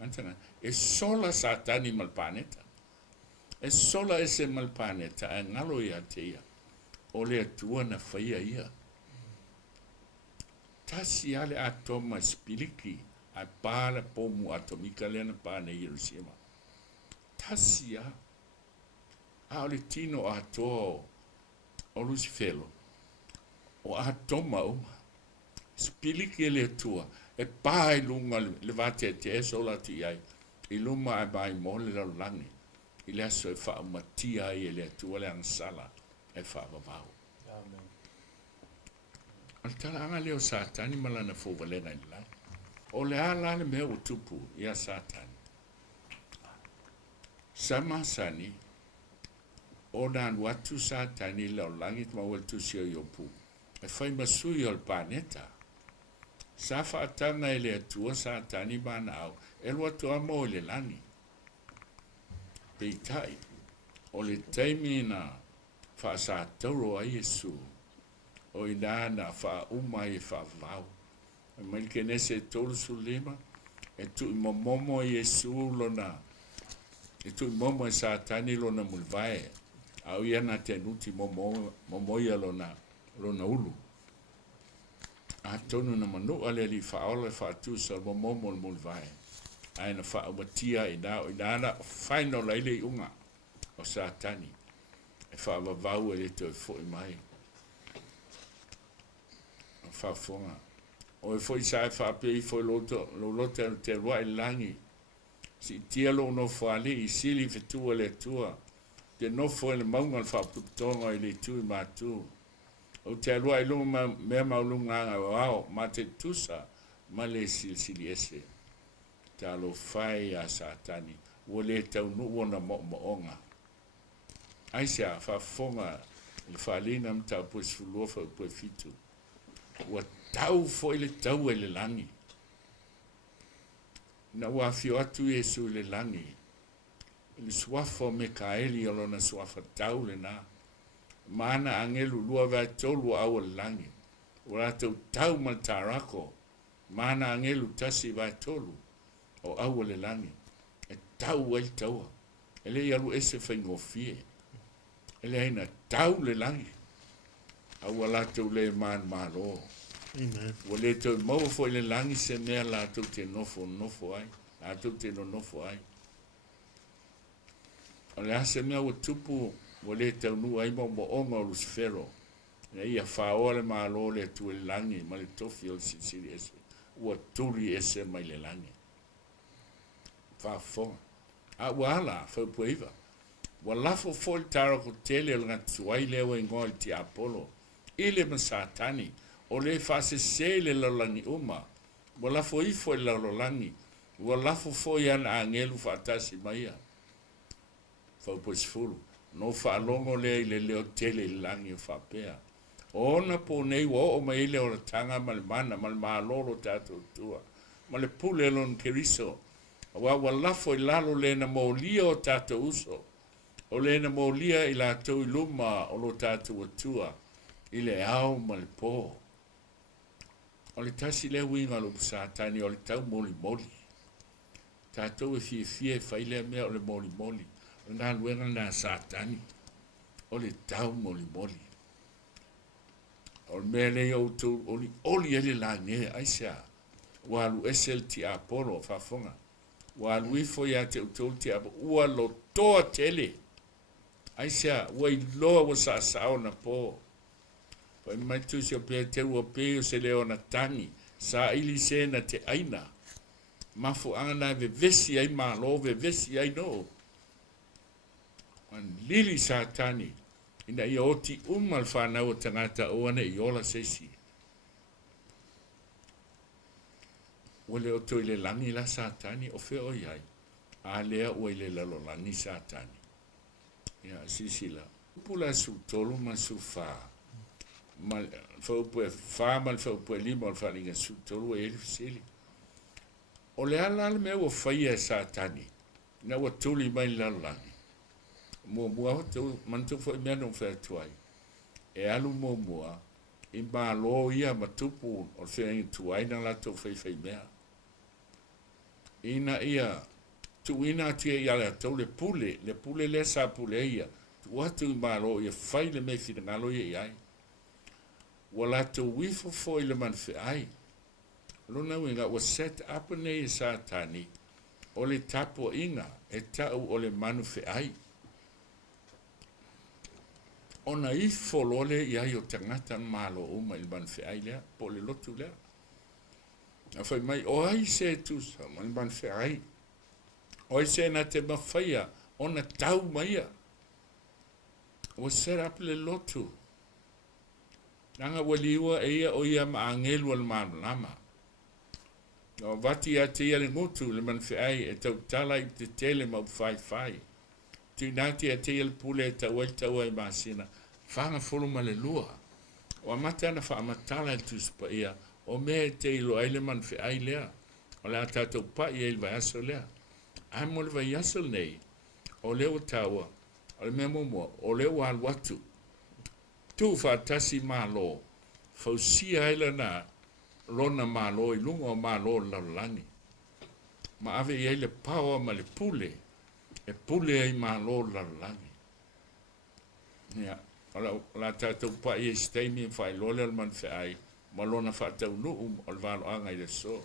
Antanga, e sola Satani mal planeta. E sola ese mal planeta, e ngalo ia te ia. O le atua na whaia ia. Tasi ale atoma spiliki, a pāle pomu atomika lena pāne Hiroshima. Tasi a. A ole tino atoa o Lucifelo. O atoma uma. Spiliki ele atua. E pāi lunga le vate te e sola ti ai. I luma ai bai mo le langi. I le aso e whaumatia ai ele atua le ansala. E whaavavau. Amen. Al tala anga leo Satani malana fōwalenga i lai. O le ala le mea o tupu ia Satani. Samasani, o nan watu Satani leo langit mawel tusio i opu. E whai masui o le planeta. Sa whaatanga e le atua Satani mana au. E lua tua mo le langi. Peitai, o le taimi na whaasatauro a Yesu. O inana wha umai wha vau. E maike nese tolu sulema. E tu momo Yesu lona. E tu momo e Satani lona mulvae. Au iana te nuti momo ia lona ulu. A tonu na manu ale li whaola whaatusa momo mulvae. Aina whaumatia inana whaino leile unga o Satani. E whaavavau e le toi fo mai. Whaafonga. O e foi sai whaapei foi loto te rua i langi. Si tia lo no whaale i sili whetua le tua. Te nofo e le maunga whaaputonga i le tui mātu. O te rua i lunga mea maulunga anga wao ma te tusa ma le sili ese. Ta lo whai a Satani. Ua le tau nuona moonga. Aisea whaafonga i whaalina mta po sfuluofa po fitu. Ua tau foi le tau e le langi. Na ua fio atu Yesu le langi. Le suafa me kaeli o lona suafa tau le na. Mana angelu lua vai tolu au le langi. Ua tau tau mal tarako. Mana angelu tasi vai tolu o au le langi. E tau el taua. Ele ialu ese whaingofie. Ele aina tau le langi. Au alatou le man malo. Amen. Wa le tau mau fo le langi se mea alatou te nofo ai. Alatou te nofo ai. O le ase mea wa tupu wa le tau nu ai mo onga o Lucifero. Ia ia whaoa le malo le tu le langi ma le tofi o sisiri ese. Ua tuli ese mai le langi. Whafonga. A wala, whaupuiva. Wa lafo fo le tarako tele o ngatuai lewa ingoa i ti Apollo. Ile ma Satani. O le FAASESE le lalangi uma. Wa lafo ifo le lalangi. Wa lafo fo yana angelu fatasi maia. Whaupuisfuru. No whaalongo le le leo tele langi o whapea. Ona po nei wa o mai le o tanga malmana malmalolo tato tua. Male pule lon keriso. Wa lafo i lalo le na molia o tato uso. O le na molia i la tau iluma o lo tato atua. Ile au malpo. O le tasi le winga lo Satani o le tau moli. Tato e fie faile mea o le moli. O na luenga na Satani. O le tau moli. O le mele o tu oli ele la ne aisha. Walu esel ti Apollo fafonga. Walu ifo ya te utol ti Apollo. Ua lo toa tele. Aisha, ua iloa wa sa na po. Pa mai tu se pe te ua pe o se leo na tangi. Sa ili se na te aina. Mafu ana vesi ai malo vesi ai no. An lili Satani. ina ia oti umal whanau o tangata o ane i ola sesi. Wale o toi le langi la Satani o feo o iai. A lea ua i le lalo langi Satani. Ia sisila. Pula su tolu ma su faa. Mal faupue faa mal faupue lima o whalinga su tolu e elifisili. O le ala me ua whaia Satani. Na ua tuli mai lalo langi. Mua o tau mantu fo i mea non whea tuai. E alu mua i maa lo ia matupu o whea ingi tuai na lato whai mea. Ina ia tu ina tia ia le tau le pule le sa pule ia. Tu watu i maa lo ia whai le me whina ngalo ia iai. Wala tu wifo fo i le man ai. Luna winga wa set up nei Satani o le tapo inga e tau o le manu ai. Ona I folole ia yo tangata malo uma il ban ai lea po le lotu lea. A fai mai o ai se tu sa man ban ai. O ai se na te mawhaia ona tau maia. O set up le lotu. Nanga waliwa e ia o ia maangelu al manu lama. O vati a te ia le ngutu le man ai e tau tala I te tele mau fai. Tu nati a te ia le pule e tau ai masina. Whanga fulu ma le lua. O amata ana wha amatala e tuspa ia. O mea te ilo aile man ai lea. O le atatou pa ia il vai aso lea. Ai mo le vai aso nei. O leo taua. O le mea momoa. O leo al watu. Tu whaatasi malo. Fausia aila na lona malo I lunga o malo laulangi. Ma ave ia le pawa ma le pule. E pule ai malo laulangi. Ia. La tatou pa ia steimi fai lole al man ai. Ma lona whaatau nuu o le valo anga I le so.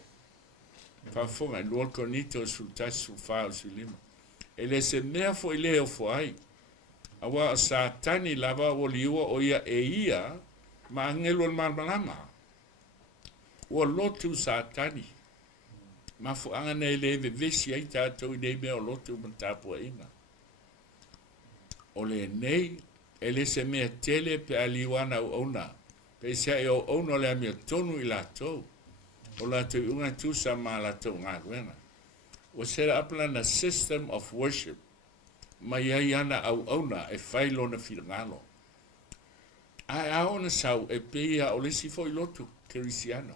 Whafonga I luol konito su tasu whao su lima. E le se mea fo I leo fo ai. Awa a Satani lava o liua o ia e ia ma angelu al malama. O lotu Satani. Ma fu anga nei le vesi ai tatou I nei mea o lotu mantapua inga. O le nei e le se mea tele pe Alaimoana o ona. Pe se e o ona le mea tonu I latou. O latou I unga tusa ma latou ngā ruenga. O set up na system of worship. Ma iai ana au ona e whailo na whirangalo. Ai aona sau e pea o lesi foi lotu KERISIANO.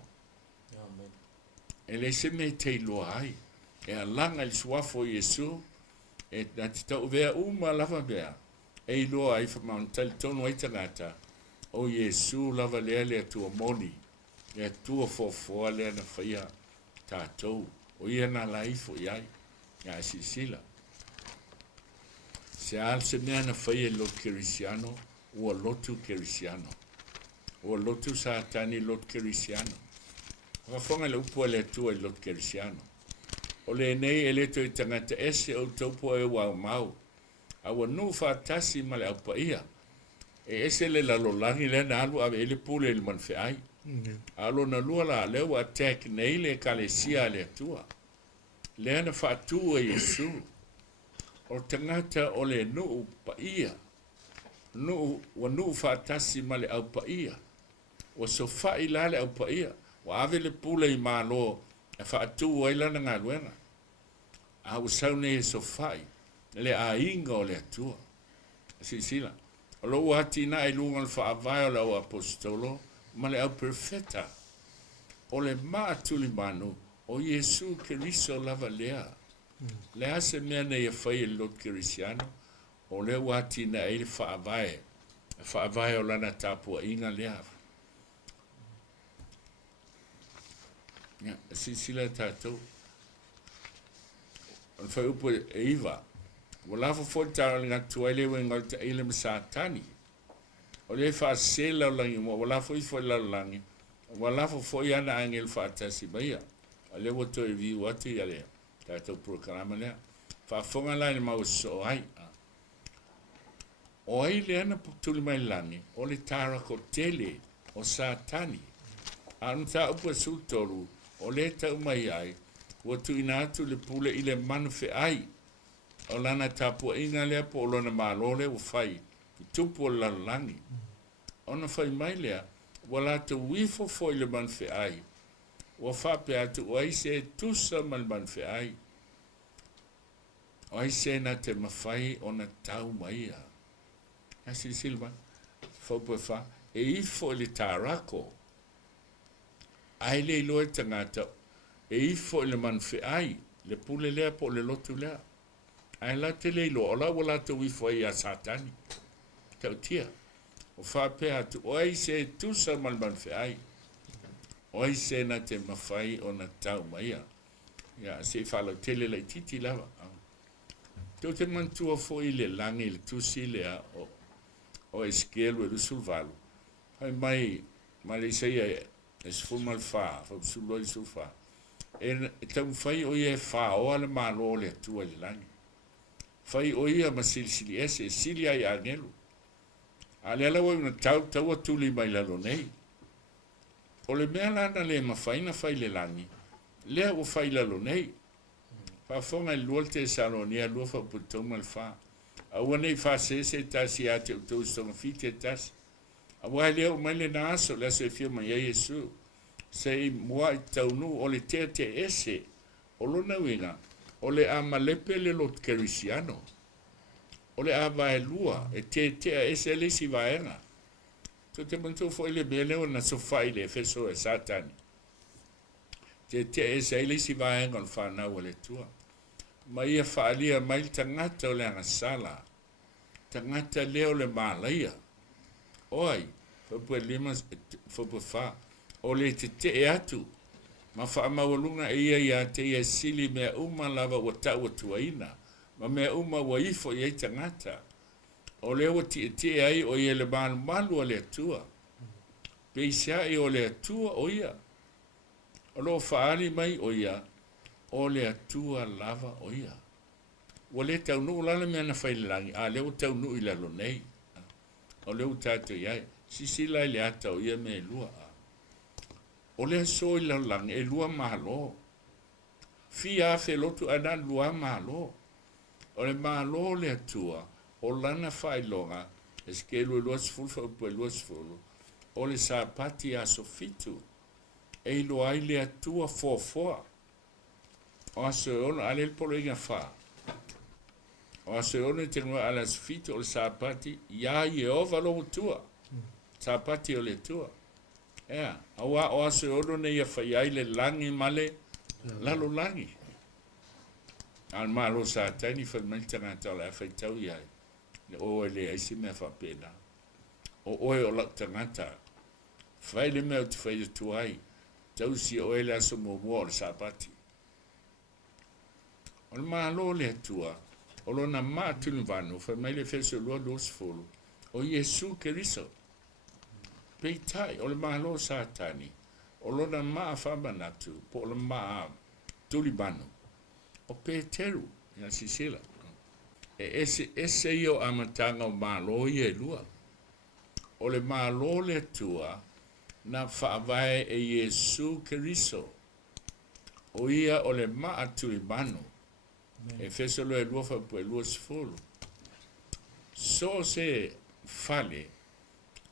Amen. E le se me te loa ai. E a langa I suafo Iesu. E na te tau vea uma lava vea. E loa ai whamauntali tonu ai tangata. O Iesu lava lea lea tua moni. Lea tua fofoa lea na whaia tātou. O ia na laifo iai. Ia sisila. Se al se mea na whaia lot KERISIANO. Ua lotu KERISIANO. Ua lotu Satani lot KERISIANO. Whafonga le upua le tua I lot KERISIANO. O le nei e le to I tangata ese o taupo e wau mau. Awa nu whaatasi ma le aupa ia. E ese le lalolangi le na alu ave ele pule le man ai. Alo na lua la leo attack nei le EKALESIA le atua. Le na whaatua Iesu. O tangata o le nuu pa ia. Nuu whaatasi ma le aupa ia. Wa so whai la le aupa ia. Wa ave le pule I malo. E whaatua ila na ngā luenga. A usaune e so whai. Le a inga o le atua. Sisila. O lo wati na I lunga le whaavai o le au apostolo. Ma le au perfeta. O le maa tuli manu. O Iesu Keriso lava lea. Le ase mea nei e whai e lot KERISIANO. O le wati na e le whaavai. Whaavai o lana tapua inga lea. Sisila tātou. O le whai upo e iwa. Walafa fotara ngā tuaile we ngā ta ile Satani. O le FAASESE lau langi mo walafa I foi lau langi. Walafa foi ana angel whaatasi baia. O le wato e vi wati ya lea. Tātou programa lea. Whaafonga lai ni mau so ai. O ai le ana tuli mai langi. O le tara ko tele o Satani. Anu ta upa sultoru. O le tau mai ai. Watu ina atu le pule I le manu ai. O lana tapua inga lea po lona malole o fai. tupu o lalangi. Ona whai mai lea, wala te wifo fo i le man fe ai. Wa whape atu o aise tusa man fe ai. O aise na te mawhai o na tau mai a. Hasi silma, whaupe wha, e ifo le tarako. Ai le loe tangata, e ifo le man fe ai, le pule lea po le lotu lea. Ai la te leilo, o la wala te wifo ai a satani. Tau tia. O whape atu, o aise tusa man fe ai. O aise na te mawhai o na tau mai a. Ia, se whalau tele lai titi lava. Tau te mantua fo i le langi, le tusi lea, o eskelu e lusul valu. Hai mai, le seia e sfuma le wha, whapsulo i sul wha. E tau whai o ia e wha o ale malo le atua le langi. Whai o ia ma silisili ese, e sili ai a ngelu. A le ala wai una tau atuli mai lalo nei. O le mea lana le ma whaina whai le langi, lea o whai lalo nei. Whafonga i lua te salonia, lua whaputau mal wha. Aua nei FAASESE tasi a te utau stonga fite tasi. Awa leo mai le na aso, lea se fia mai Yesu. Se i mua i taunu o le te ese, o lona winga, o le amalepe le lot KERISIANO. O le ava e lua, e te ese le si vaenga. So te mantou fo ile mea leo na sofa ile feso e SATANI. Te ese le si vaenga o le whanau o le tua. Ma ia whaalia mai tangata o le angasala. Tangata leo le malaia. Oi, whapua lima, whapua wha. O le te atu. Ma whaamawalunga e ia te ia sili mea uma lava wa tau atuaina. Ma mea uma wa ifo i tangata. O leo te ai o ia le malu o le atua. Peisa i o le atua o ia. O lo whaali mai o ia. O le atua lava o ia. Wa le tau nuu lana mea na whailangi. A leo tau nuu i lalo nei. O leo tātou iai. Sisila i le ata o ia me lua. O le so i lalo langi e lua mahalo. Fia fe lotu ana lua mahalo. O le mahalo le atua. O lana whailonga. Eskelu e luas fulfa upu e luas fulu. O le sapati a sofitu. E ilo ai le atua fofoa. O aso ono ale il polo inga wha. O aso ono te ngua ala sofitu o le sapati. Ia i e ova lo tua. Sapati o le tua. Ea, awa o aso ono ne ia whaiai le langi male. Lalo langi. Al malo SATANI whaimantanga tau le awhai tau iai. Le oe le aisi mea whapena. O oe o lak tangata. Whai le mea tu whai tuai. Tau si oe le aso mua o le sapati. O le malo le atua. O lo na maa tunu vanu. Whai mai le wheso lua los fulu. O Yesu keriso. Peitai. O le malo SATANI. O lo na maa whamanatu. Po o le maa tuli vanu. O Peteru. Ia sisila. E ese io amatanga o malo i lua. O le malo le tua na whaavae e Yesu keriso. O ia o le maa tui manu. E fesolo e lua whapu e lua sifulu. So se fale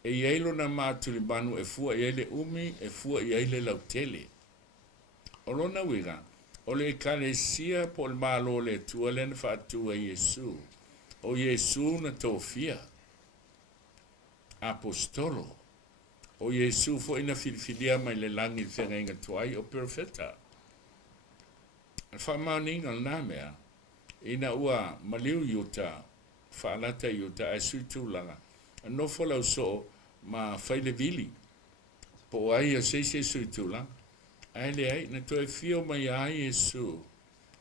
e iailo na maa tui manu e fua i ele umi e fua i ele lautele. O lona wiga. O le EKALESIA po le malo le tua le na whaatua Yesu. O Yesu na tofia. Apostolo. O Yesu fo ina filifilia mai le langi whenga inga tuai o perfeta. Whamauninga na mea. Ina ua maliu yuta. Whaalata yuta a suitulanga. No folau so ma whaile Willie. Po ai a seise suitulanga. Aile ai, na toi fio mai a Yesu,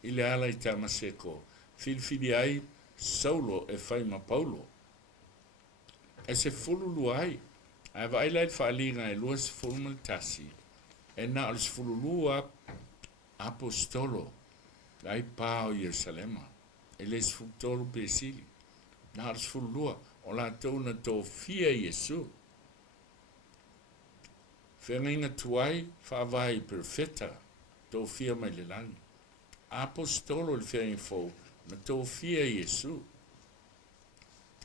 i le ala i tamaseko, filfili ai, saulo e whai ma Paulo. E se fululu ai, a wa aila i whaalinga e luas fulmal tasi, e na alis fululua apostolo, ai pā o Yerusalema, e les futolo pesili, na alis fululua, o la tau na tō fia Yesu. Whenga tuai, whaavai perfeta, tō fia mai le langi. Apostolo le whenga fau, na tō fia Yesu.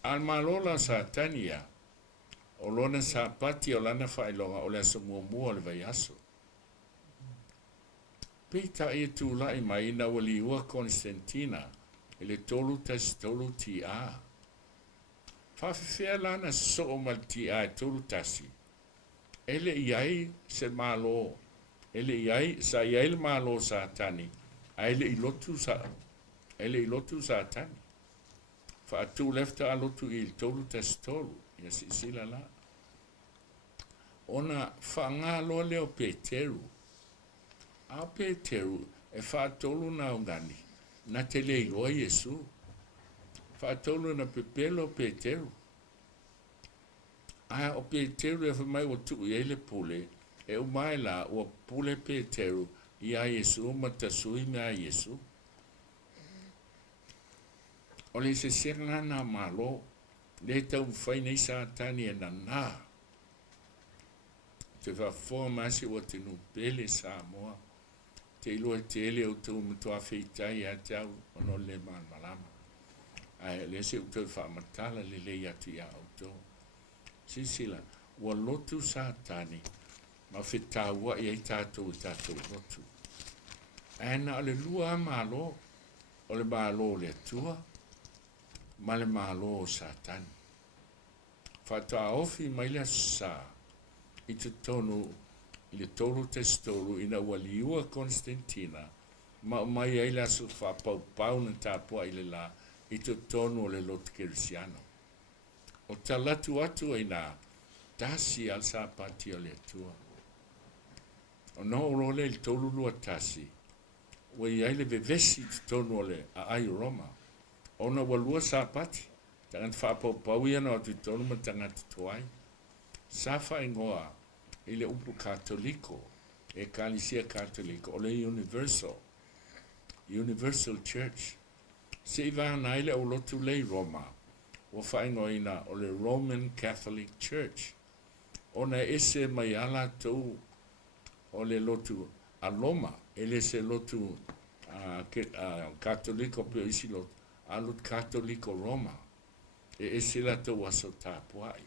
Al malola SATANI ia. O lona sapati o lana whailonga o le aso mua le vai aso. Peita e tūla i mai na wali ua Constantina e le tolu tas tolu tia. Whawhiwhea lana so o mal tia e tolu tasi. Ele iai se malo. Ele iai sa iai le malo SATANI. Ele i lotu SATANI. Whaatu lefta a lotu i tolu tas tolu. Ia sila la. Ona whaanga loa leo Peteru. A Peteru e whaatolu na ungani. Na te leo Yesu. Whaatolu na pepelo Peteru. A o Peteru e whamai o tu i ele pule. E umai la o pule Peteru i a Yesu matasui me a Yesu. O le se senga na malo. Le tau whai nei SATANI e nana. Te wha masi o te nupele Samoa. Te ilo e te ele o tau matua whitai a tau ono le man malama. Ai le se o tau wha matala le le atu ia au tau. Sisila, ua lotu SATANI. Ma whetau i ei tātou lotu. Aina o le lua malo. O le malo le tua. Ma le malo o SATANI. Whata ofi mai le sa. I te tonu, i le tolu testolu, ina waliua Constantina, ma mai ai la su whapau na tāpua i le la, i te tonu o le lotu KERISIANO. O talatu atu ai nā, tasi al sapati o le atua. O no role il tolu lua tasi, wa i ai le vevesi te tonu o le a ai Roma. O na walua sapati, tangan whapau iana o te tonu ma tangata tuai. Safa ingoa ile upu katoliko EKALESIA katoliko o le Universal Church se iwa na ile o lotu le Roma o whaingoa ina o le Roman Catholic Church o na ese mai ala tau o le lotu a Roma ele se lotu katoliko pe isi lotu alut katoliko Roma e ese la tau aso tapuai.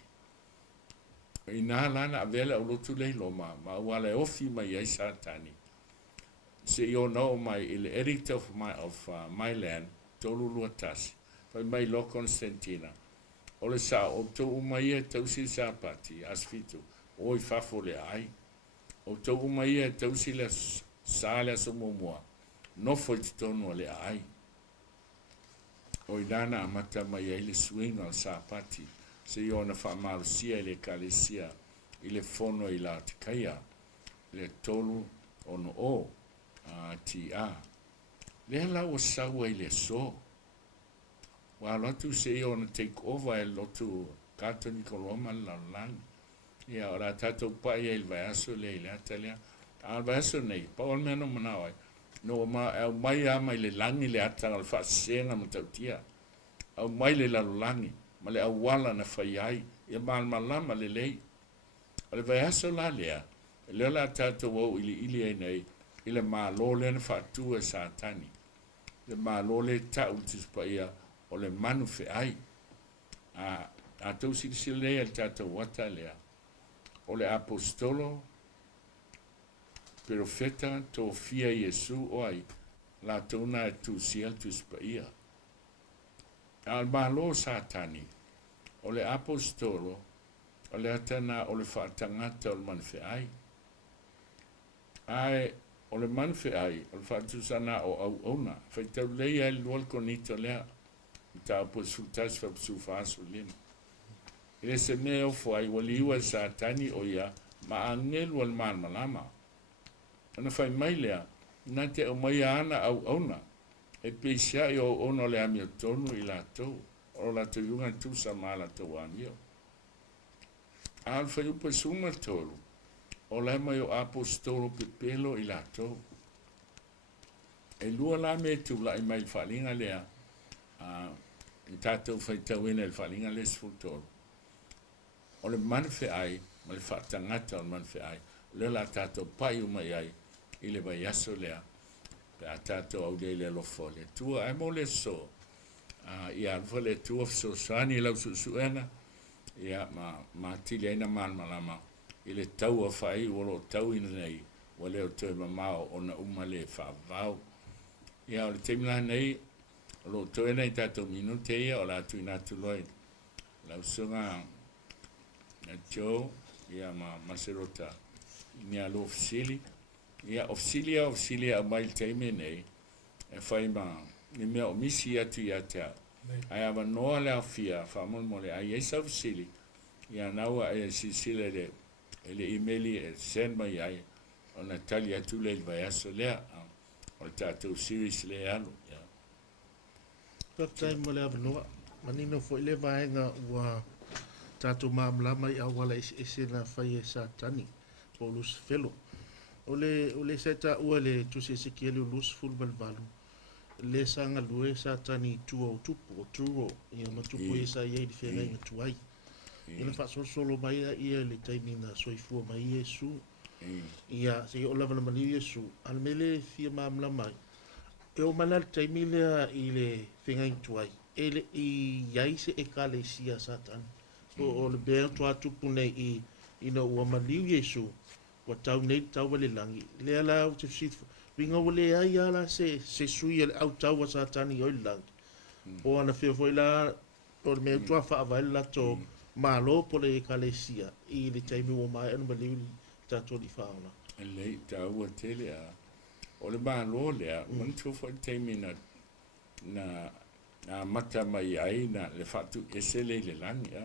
Ina lana avela o lotu le loma ma wale ofi mai ai SATANI. Se yo no mai il edict of my land tolu luatasi. Fa mai lo Constantina. O le sa o to mai e tausi sapati asfitu. O I fafo le ai. O to mai e tausi le sale so momoa. No foi tonu le ai. O idana amata mai ai le swing al sapati. Se yo na whamarusia le EKALESIA I le fono I la tikaya le tolu ono o tia le la o sawa I le so wa lotu se yo na take over e lotu katoliko Roma la lan ia ora tato pa ia il vaso le atalia al vaso nei pa o meno manawa no ma e mai ama le langi le ata al fa senga MATAUTIA au mai le la langi ma le awala na whaiai, ia malama le lei. O le vai aso la lea, le la tātou au ili ai nei, I le mālo le na whātua SATANI. Le mālo le tau tispa ia, o le manu whiai. A tau sisi lea le tātou wata lea. O le apostolo, profeta, tō fia Yesu oai, la tōna e tu siel tispa ia. Al mālo SATANI. O le apostolo, o le atana o le whaatangata o le manwheai. Ai, o le manwheai, o le whaatusana o au ona. Whai tau leia e lual konito lea, I tau po sultas whapsu whaasu lima. Ile se mea o whai waliua SATANI o ia, ma angelu al man malama. Ana whai mai lea, na te o mai ana au ona. E peisia I o ona le ami o tonu I la tau. O la te yunga tu sa mala te wanio. Al fa yupa suma tolu. O la mai o apostolo pepelo I la tau. E lua la me tu la I mai whalinga lea. I tātou whai tauina I whalinga le sfutolo. O le manwhe ai, ma le whaatangata o le manwhe ai. Le la tātou pai umai ai. I le vai aso lea. Pe a tātou au le lofo le. Tua ai mo le so. ia vole tu so sani lau suena ia ma tili aina malama ile tau fai o tau ina nei wale o te mamao ona umale fa vau ia o te mila nei lo to nei tato minute ia o la tu ina tu loi lau sunga na Joe ia Maserota ni alo ofisili ia ofisilia mai te nei e fai ni mea o misi atu ia te ai ava noa le afia whamolmole ai eisa ofisili ia naua sile le emaili send mai ai ona tali atu le vaiaso lea o tātou series le alu Tatai mo le ava noa manino fo ile vaenga ua tātou maamlama i awala ese na whai SATANI po lus felo ole seta ua le tusi Ezekieli o lus fulbalvalu le sanga lue SATANI tua o tupu o turo ia matupu esa ia i whenga inga tuai ina whasosolo mai ia le taimi na soifua mai Yesu ia se o lava na mani Yesu ana mele fia maamla mai e o mana le taimi lea i le whenga inga tuai ele i yaise EKALESIA SATANI o le bea tua tupu nei i ina ua maliu Yesu wa tau nei tau wale langi lea la au te fisifu Ringa wale ai ala se sui au tau wa SATANI oi lang. O ana feo foi la o me tua fa vai la to malo po le EKALESIA i le taimi o mai anu baliu tato di fauna. Le tau wa tele o le malo le man tu fo taimi na mata mai ai na le fatu esele le lang ya.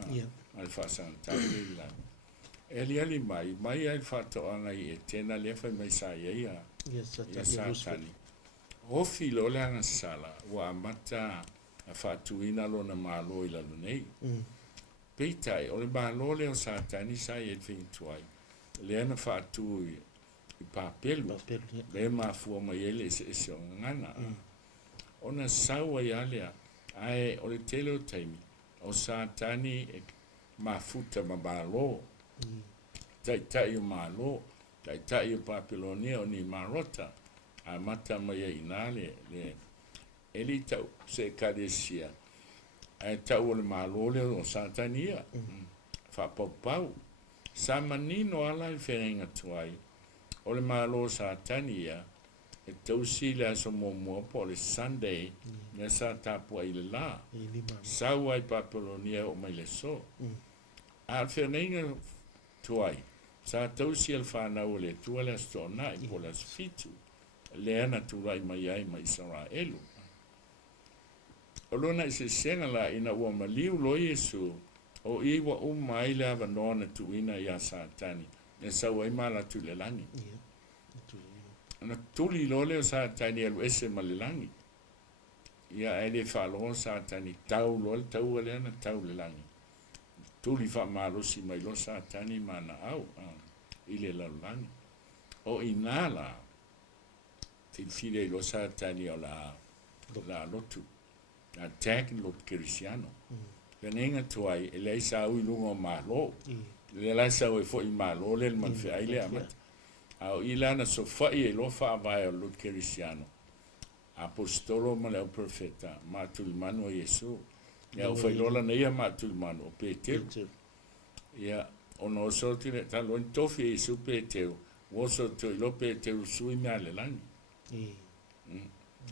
Al fa santa le lang. Ali mai ai fatu ana i tena le fa mai sa ia. Yes, SATANI. Hofi lo le anga sala wa mata fatuina lo na malo ila lo nei. Peitai o le malo le o SATANI sa e fintuai. Le ana fatu i papelu. Le mafua mai ele se ngana. Ona sawa ya lea ai o le tele o taimi. O SATANI mafuta mabalo. Tai o malo. Tai o Babilonia o ni Maserota a mata mai inale le eli tau se EKALESIA ai tau le malole o SATANI fa pau sa manino ala i whenga tuai o le malo SATANI e tau sila so mo po le Sunday me sa tapu ai le la sa wai Babilonia o mai le so a whenga tuai sa tau si al whanau le tua le astona i po le fitu le ana turai mai ai mai Israelu. O lona i se senga la ina ua maliu lo Yesu o iwa mai le ava nona tuina ia SATANI ne sa wai mala tu le langi. Ana tuli lo le o SATANI alu ese ma le langi. Ia ele whalo SATANI tau lo le tau le ana tau le langi. Tuli fa marosi mai lo SATANI mana au ile la langi o inala file lo SATANI o la lotu la tag lo KERISIANO venenga tuai ele sa u lungo malo le la sa u fo i malo le man fe ile amat au ilana so fa i lo fa vai lo KERISIANO apostolo ma le profeta matul mano Yesu ya u fa lola nei matul mano Peter ya ono sorti le talo in tofi su Peteu woso to lo Peteu sui male langi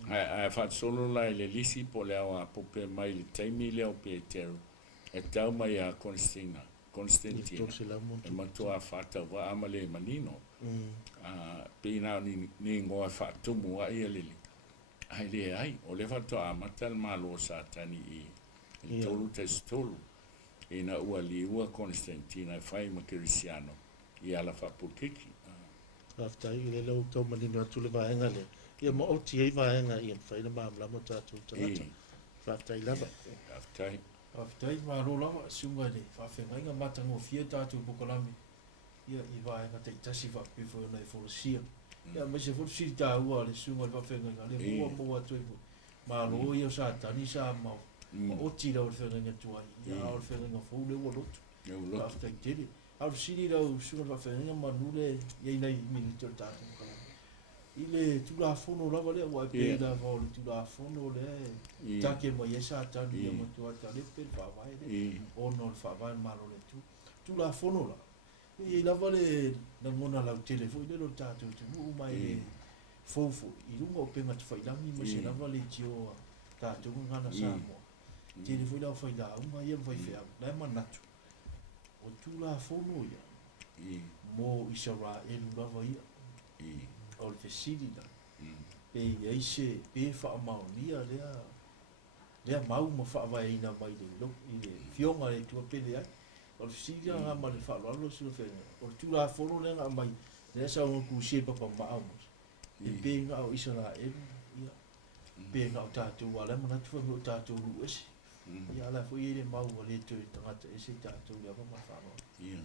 ai fa solo la le lisi po le a pope mai le taimi le o Peteu e tau mai a Constantina e matua fata wa amale manino pina ni ngoa fa tumu ai le ai le ai o le fa to amatal malo SATANI i tolu testolu ina ua liua Constantina fai ma KERISIANO i ala whapukiki. Aftai le lau tau manino atu le vaenga le. Ia ma oti ei vaenga i an whaina maamla mo tātou tanata. Aftai lava. Aftai maro lava sunga le whawhenga inga matango fia tātou bukalami. Ia i vaenga te itasi whapifo na i wholosia. Ia mai se wholosia tā ua le sunga le whawhenga inga le mua atu ipu. Maro ia SATANI sa mau. O tira o whenga tuai, ia o whenga fau le ua lotu. Ka aftai tele. Au siri rau sunga wa whenga manure, iei nei minito tātou kalama. ile tulafono lava le wa pe la va le tulafono le take mo yesa tani mo tu atale pe fa vai le o no fa vai malo le tulafono la e lava le na mona la telefone le lo tato tu mai fofo i lungo pe ma fai la mi mo se lava le tio tato ngana sa mo telefone la fai la uma ia vai fe la manatu o tulafono ia mo isara e lava ia o le fesili la pe aise pe faamaonia lea mau ma faavaeina mai le lo i le fionga le tua pele ai o le fesili aga ma le faaloalo silofega o le tulafono le aga mai lea sauga kusie papamao e pe ga o isa laelu ia pe ga o tatou ala manatu fai o tatou luu ese ia ala foi le mau o le toe tagata ese tatou le ava ma faaloalo ia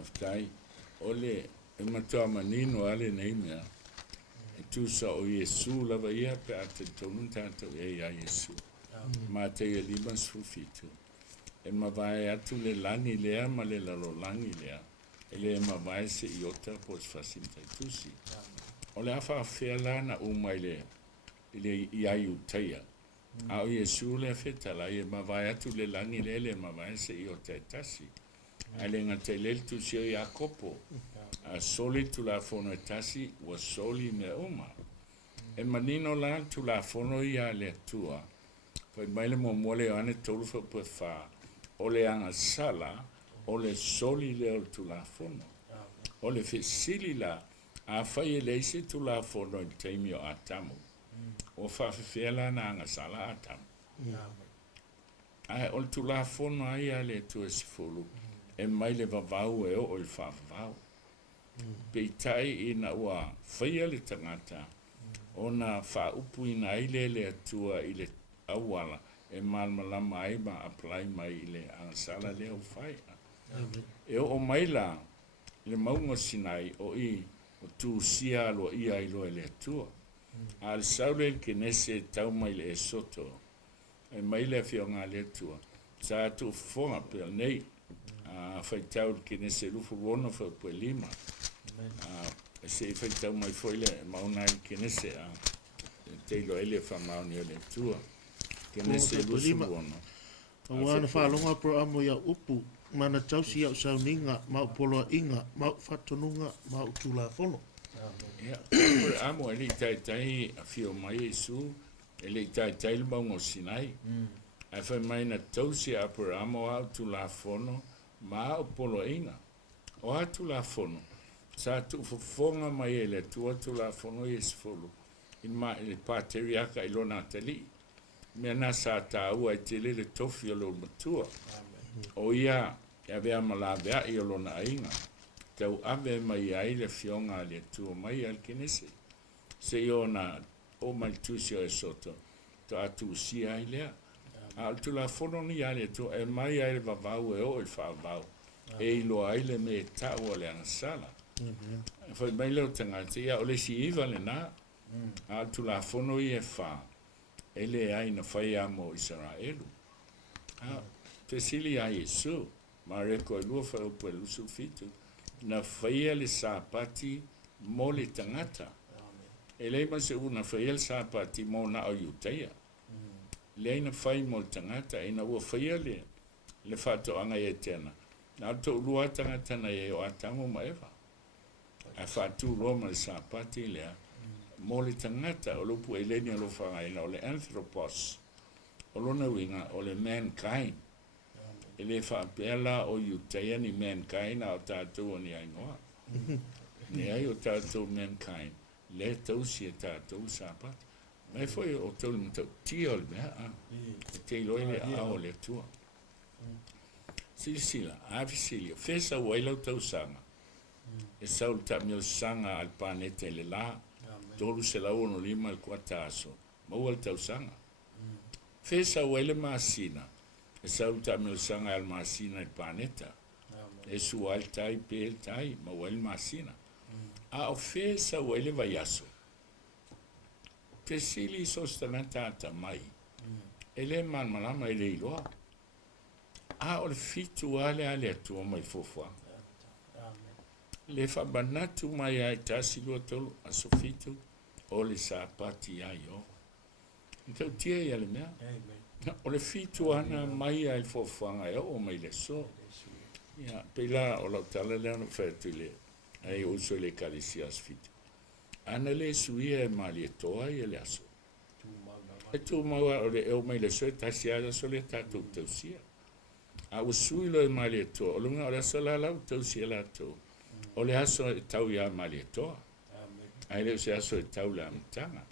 aftai ole e matua manino ale nei mea e tusa o Iesu lava ia pe a te tonu tātou e a Iesu ma te e lima sfufitu e ma vai atu le langi lea ma le lalo langi lea e le ma vai se iota po sfasinta i tusi o le afa afea lana umai le iai utaia a o Iesu le fetala e ma vai atu le langi le ma vai se iota e tasi a le ngate le tusi o Iakopo a soli tu la fono e tasi wa soli me uma e manino la tu la fono ia le tua poi mai le mole ane tolu fa pe fa o le anga sala o le soli le tu la fono o le fesili la a fai le isi tu la fono in temio atamu o fa fela na anga sala atamu ai o tu la fono ia le tu esfulu e mai le vavau e o il fa vavau peitai ina ua whaia le tangata o na wha upu ina ile le atua i le awala e malmalama ai ma apply mai i le angasala le au whai e o maila le maunga sinai o i o tu sia alo ia ilo e le atua a le saule ke nese tau mai le e soto e mai le fionga le atua sa tu fonga pe nei a fai tau ke nese lufu wono fa pe lima se fai tau mai foi le mauna ke nese a te lo ele fa mauni le tua ke nese lufu wono wana fa longa pro amo ya upu mana tau si au sauninga ma polo inga ma fatonunga ma tula fono ya amo ele tai a fio mai su ele tai le bango sinai ai fa mai na tau si a pro amo au tula fono ma polo inga o atu la fono sa tu fofonga mai ele tu la fono is folo in ma il patriarca ilona tali me na sa ta u ai tele le tofi lo matua o ia e avea malavea i ilona ainga tau ave mai ai le fionga le tu mai al kinese se iona o mai tu si e soto to atu si ai le al tu la fono ni ale tu e mai ai vavau e o il favau e ilo ai le me ta o le ansala foi mai le tangata ia o le si iva le na a tu la fono i e fa ele ai na fai amo Israelu te sili a Iesu ma reko lua fa o pe lusu fitu na fai le sapati mo le tangata ele ma se una fai le sapati mo na o yuteia le na fai mo le tangata ina ua fai le fato anga e tena na to lua tangata na e o atamo ma eva a fatu Roma le sapati lea mo le tangata o lupu e leni alo whangaina o le anthropos o lona winga o le mankind e le whaapela o yutea ni mankind a o tātou ni aingoa ni ai o tātou mankind le tausi e tātou sapati mai foi o tau le matau tia o le mea e te iloi le a o le tua silisila avisilia fesa wailau tau sanga e saul tamil sanga al planeta le la tolu se la uno lima al quataso mau al tau sanga fesa wele masina e saul tamil sanga al masina al planeta e su al tai pel tai mau al masina a o fesa wele vayaso pesili sostanata ta mai ele man malama ele iloa a o le fitu ale tu mai fofua le whabanatu mai ai tasi lua tolu a sofitu o le sa pati ai o. Tau tia ia le mea. O le fitu ana mai ai fofanga e o mai le so. Ia, pela o lau tala lea no whaetu le ai uso le EKALESIA fitu. Ana le suia e mali e toa i le aso. E tu maua o le eo mai le so e tasi ala so le tatu tausia. A usui lo e mali e toa. O lunga o le aso la lau tausia la tau. O le aso e tau ia mali e toa. Ai le se aso e tau la amtanga.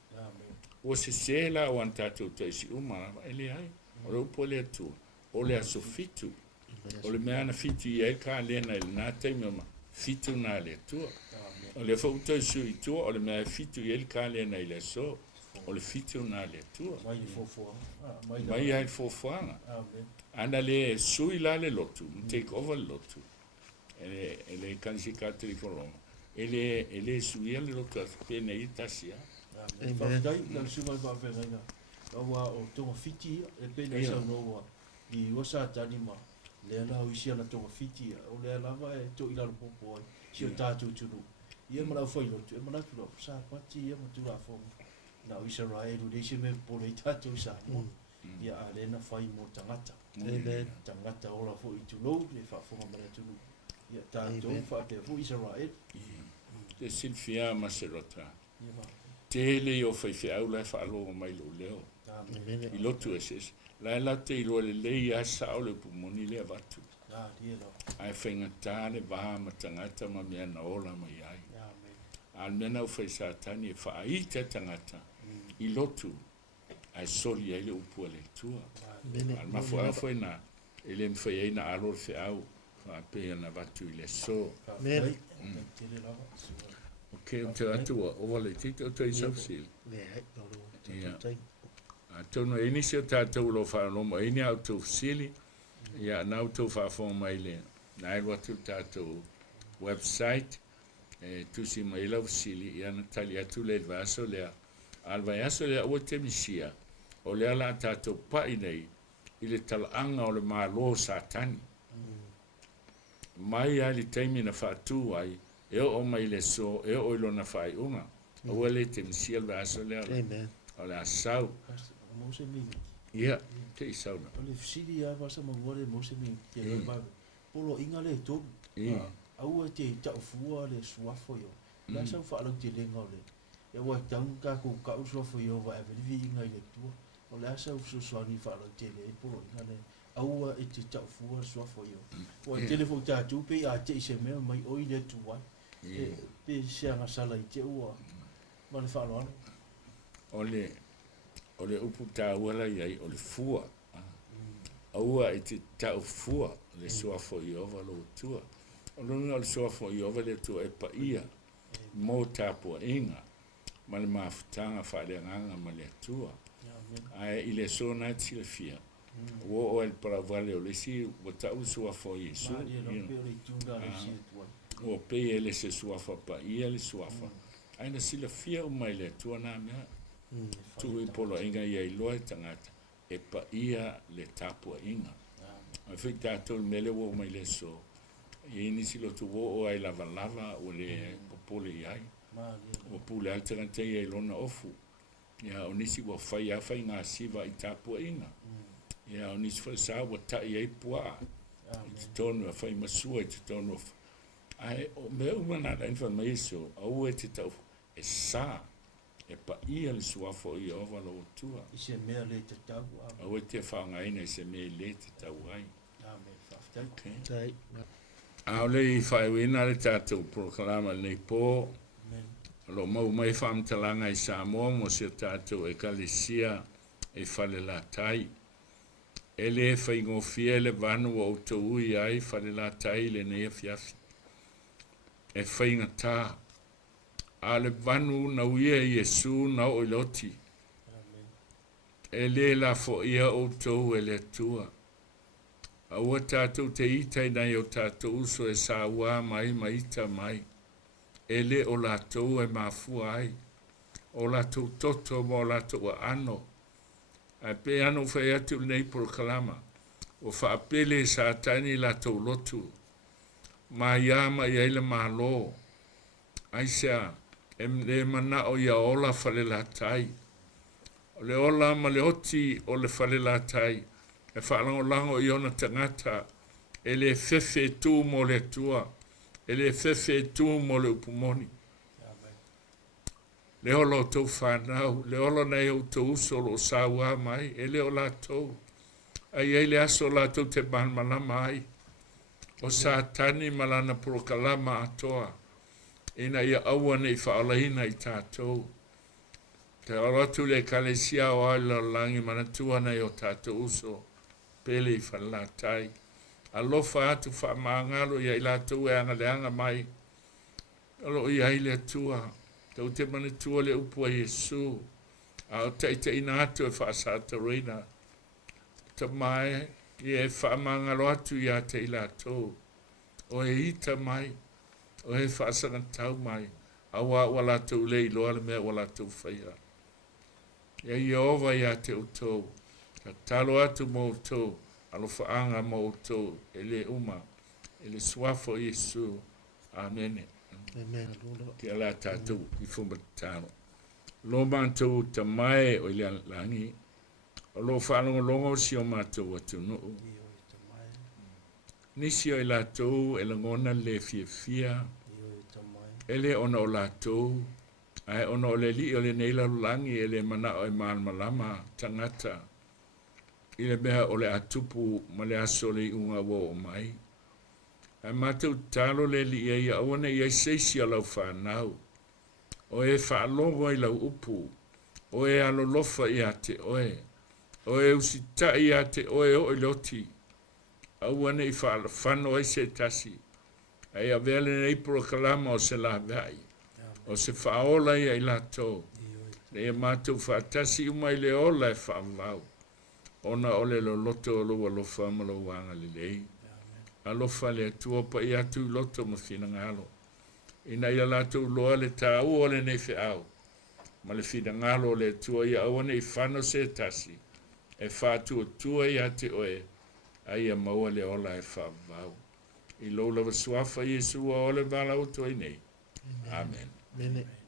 O se la o an tatu taisi uma e le ai. O le upo le atu. O le aso fitu. O le mea na fitu i e ka lena il nata i mema. Fitu na le atua. O le fauta i sui tua. O le mea fitu i e ka lena i le so. O le fitu na le atua. Mai ai fofuanga. Ana le sui la le lotu. Take over le lotu. Ele kansi katri koloma. Ele sui le lotu. Pene i tasia. Whakdai, nang sumai whawhenga. Awa o tonga fiti, e pena isa noa. I wasa tani ma. Lea lau isi ana tonga fiti. O lea lava e to ilalo popo ai. Si o tātou tunu. Ia manau whailotu. E manau tula. Sa pati ia matura whonga. Na o isa rai eru reise me pole i tātou sa moa. Ia a lena whai mo tangata. Tangata ora fo i tulou. Le whawhonga mana tunu. Ia tātou whapea fo isa rai eru. Te silfia Maserota. Tele o fai fe au lai whaalo o mai lo leo. I lotu eses. Lai la te ilo le lei a sao le pumoni le avatu. Ai whainga tāne waha matangata ma mea na ola mai ai. Al mena o fai SATANI e wha ai te tangata. I lotu. Ai soli ai le upua le tua. Al mafu au fai na. Ele mwhai ai na alo fe au. Wha pea na vatu i le so. Okay, o te atua, o wale tita o te isausil. A tono e nisi o tātou lo whanoma, e ni au tau sili, ia nau tau whawhonga mai le, na e watu tātou website, tusi mai lau sili, ia na tali atu le vaso lea, alvai aso lea ua te misia, o lea la tātou pai nei, i le talaanga o le mālo SATANI. Mai ai li teimi na whātū ai, e o mai le so, e o ilo na whai unga. O wale te misia le aso lea. O le asau. Ia, te isau na. O le fisiri a wasa mawale mose mi te reba. Polo inga le tobu. Au e te tau fua le suafo yo. La sau whaalau te lenga o le. E wa tanga ko ka suafo yo wa e velivi inga i le tua. O le asau suani whaalau te le. Polo inga le. Au e te tau fua le suafo yo. O e telefo tātu pe a te ise mea mai oi le tuai. Pe seanga sala i te ua. Ma le whaaloano. O le upu tāuala iai o le fua. Aua e te tau fua le suafo i ova lo tua. O lunga le suafo i ova le tua e pa ia. Mō tāpua inga. Ma le mawhitanga whaaleanganga ma le tua. Ai i le sona ti le fia. O el paravale o le si o tau suafo i su. O pe ele se suafa pa ia le suafa. Aina sila fia o mai le tua na mea. Tu i polo inga ia i loa tangata. E pa ia le tapua inga. A whi tātou mele o mai le so. I nisi lo tu o ai lava lava o le popole iai. O pule alternate ia i lona ofu. Ia o nisi wa whai a whai ngā siva i tapua inga. Ia o nisi whai sa wa tai ei pua. I te tonu a whai masua i te tonu a ai o me umana da information au e te tau e sa e pa ia le suafo i ova lo tua i se mea le te tau au e te whaanga ina i se mea le te tau ai au le i whaiwina le tātou proklama nei pō lo mau mai whamtalanga i Samoa mo se tātou EKALESIA e Falelatai e le whaingofia le vanu o tau i ai Falelatai le nea fiafi e whainga tā. A le vanu na uia i Yesu na o iloti. E le la fo ia o tau e le tua. A ua tātou te itai nei o tātou uso e sa ua mai maita mai. E le o la tau e mafua ai. O la tau toto mo la tau ano. A pe ano whai atu nei proklama. O whaapele SATANI la tau lotu. ia ma ia le malo aisa le mana o ia ola falelatai o le ola ma le oti o le falelatai e whaalango i ona tangata e le fefe tu mo le tua e le fefe tu mo le upumoni le olo tau whanau le olo nei o tau uso lo sawa mai e le ola tau ai e le aso la tau te ban malama ai o satani malana prokalama atoa ina ia aua nei whaalahina i tātou te oratu le kalesia o aila langi manatua nei o tātou uso pele i whalatai alofa atu whaamangalo ia i lātou e anga leanga mai alo i aile atua tau te manatua le upua Yesu au teite ina atu e whaasata reina ta mai i e whaamangalo atu ia te i lātou o e ita mai o he whaasanga tau mai awa wala tau lei loa le mea wala tau whaia ia Iova ia te utou ka talo atu mo utou alo whaanga mo utou ele uma ele suafo Yesu amene ki ala tātou i fumba tāno lo mātou ta mai o ile langi o lo whaanonga longo si o mātou atu nuu nisi o i lātou e langona le fia ele ona o lātou ai ona o le li o le neila langi ele mana o e malama tangata ile beha o le atupu ma le aso le unga wo o mai ai mātou talo le li ia awana ia seisi a lau whanau o e whaalongo i lau upu o e alolofa i a te oe o e usita i a te oe o i loti awana i whano ai se tasi ai a vele nei prokalama o se la vai o se whaola ia i lato le e mātou whaatasi umai le ola e whaavau ona ole lo loto o lua lo whamalo wanga le lei alofa le atua pa i atu loto ma whina ngalo ina ia latou loa le tāu o le nei whiau ma le whina ngalo le atua ia awana i whano se tasi e whātua tua i ate oe ai a maua le ola e whaavau i lo lava suafa Yesu o le vala o toi nei. Amen. Amen.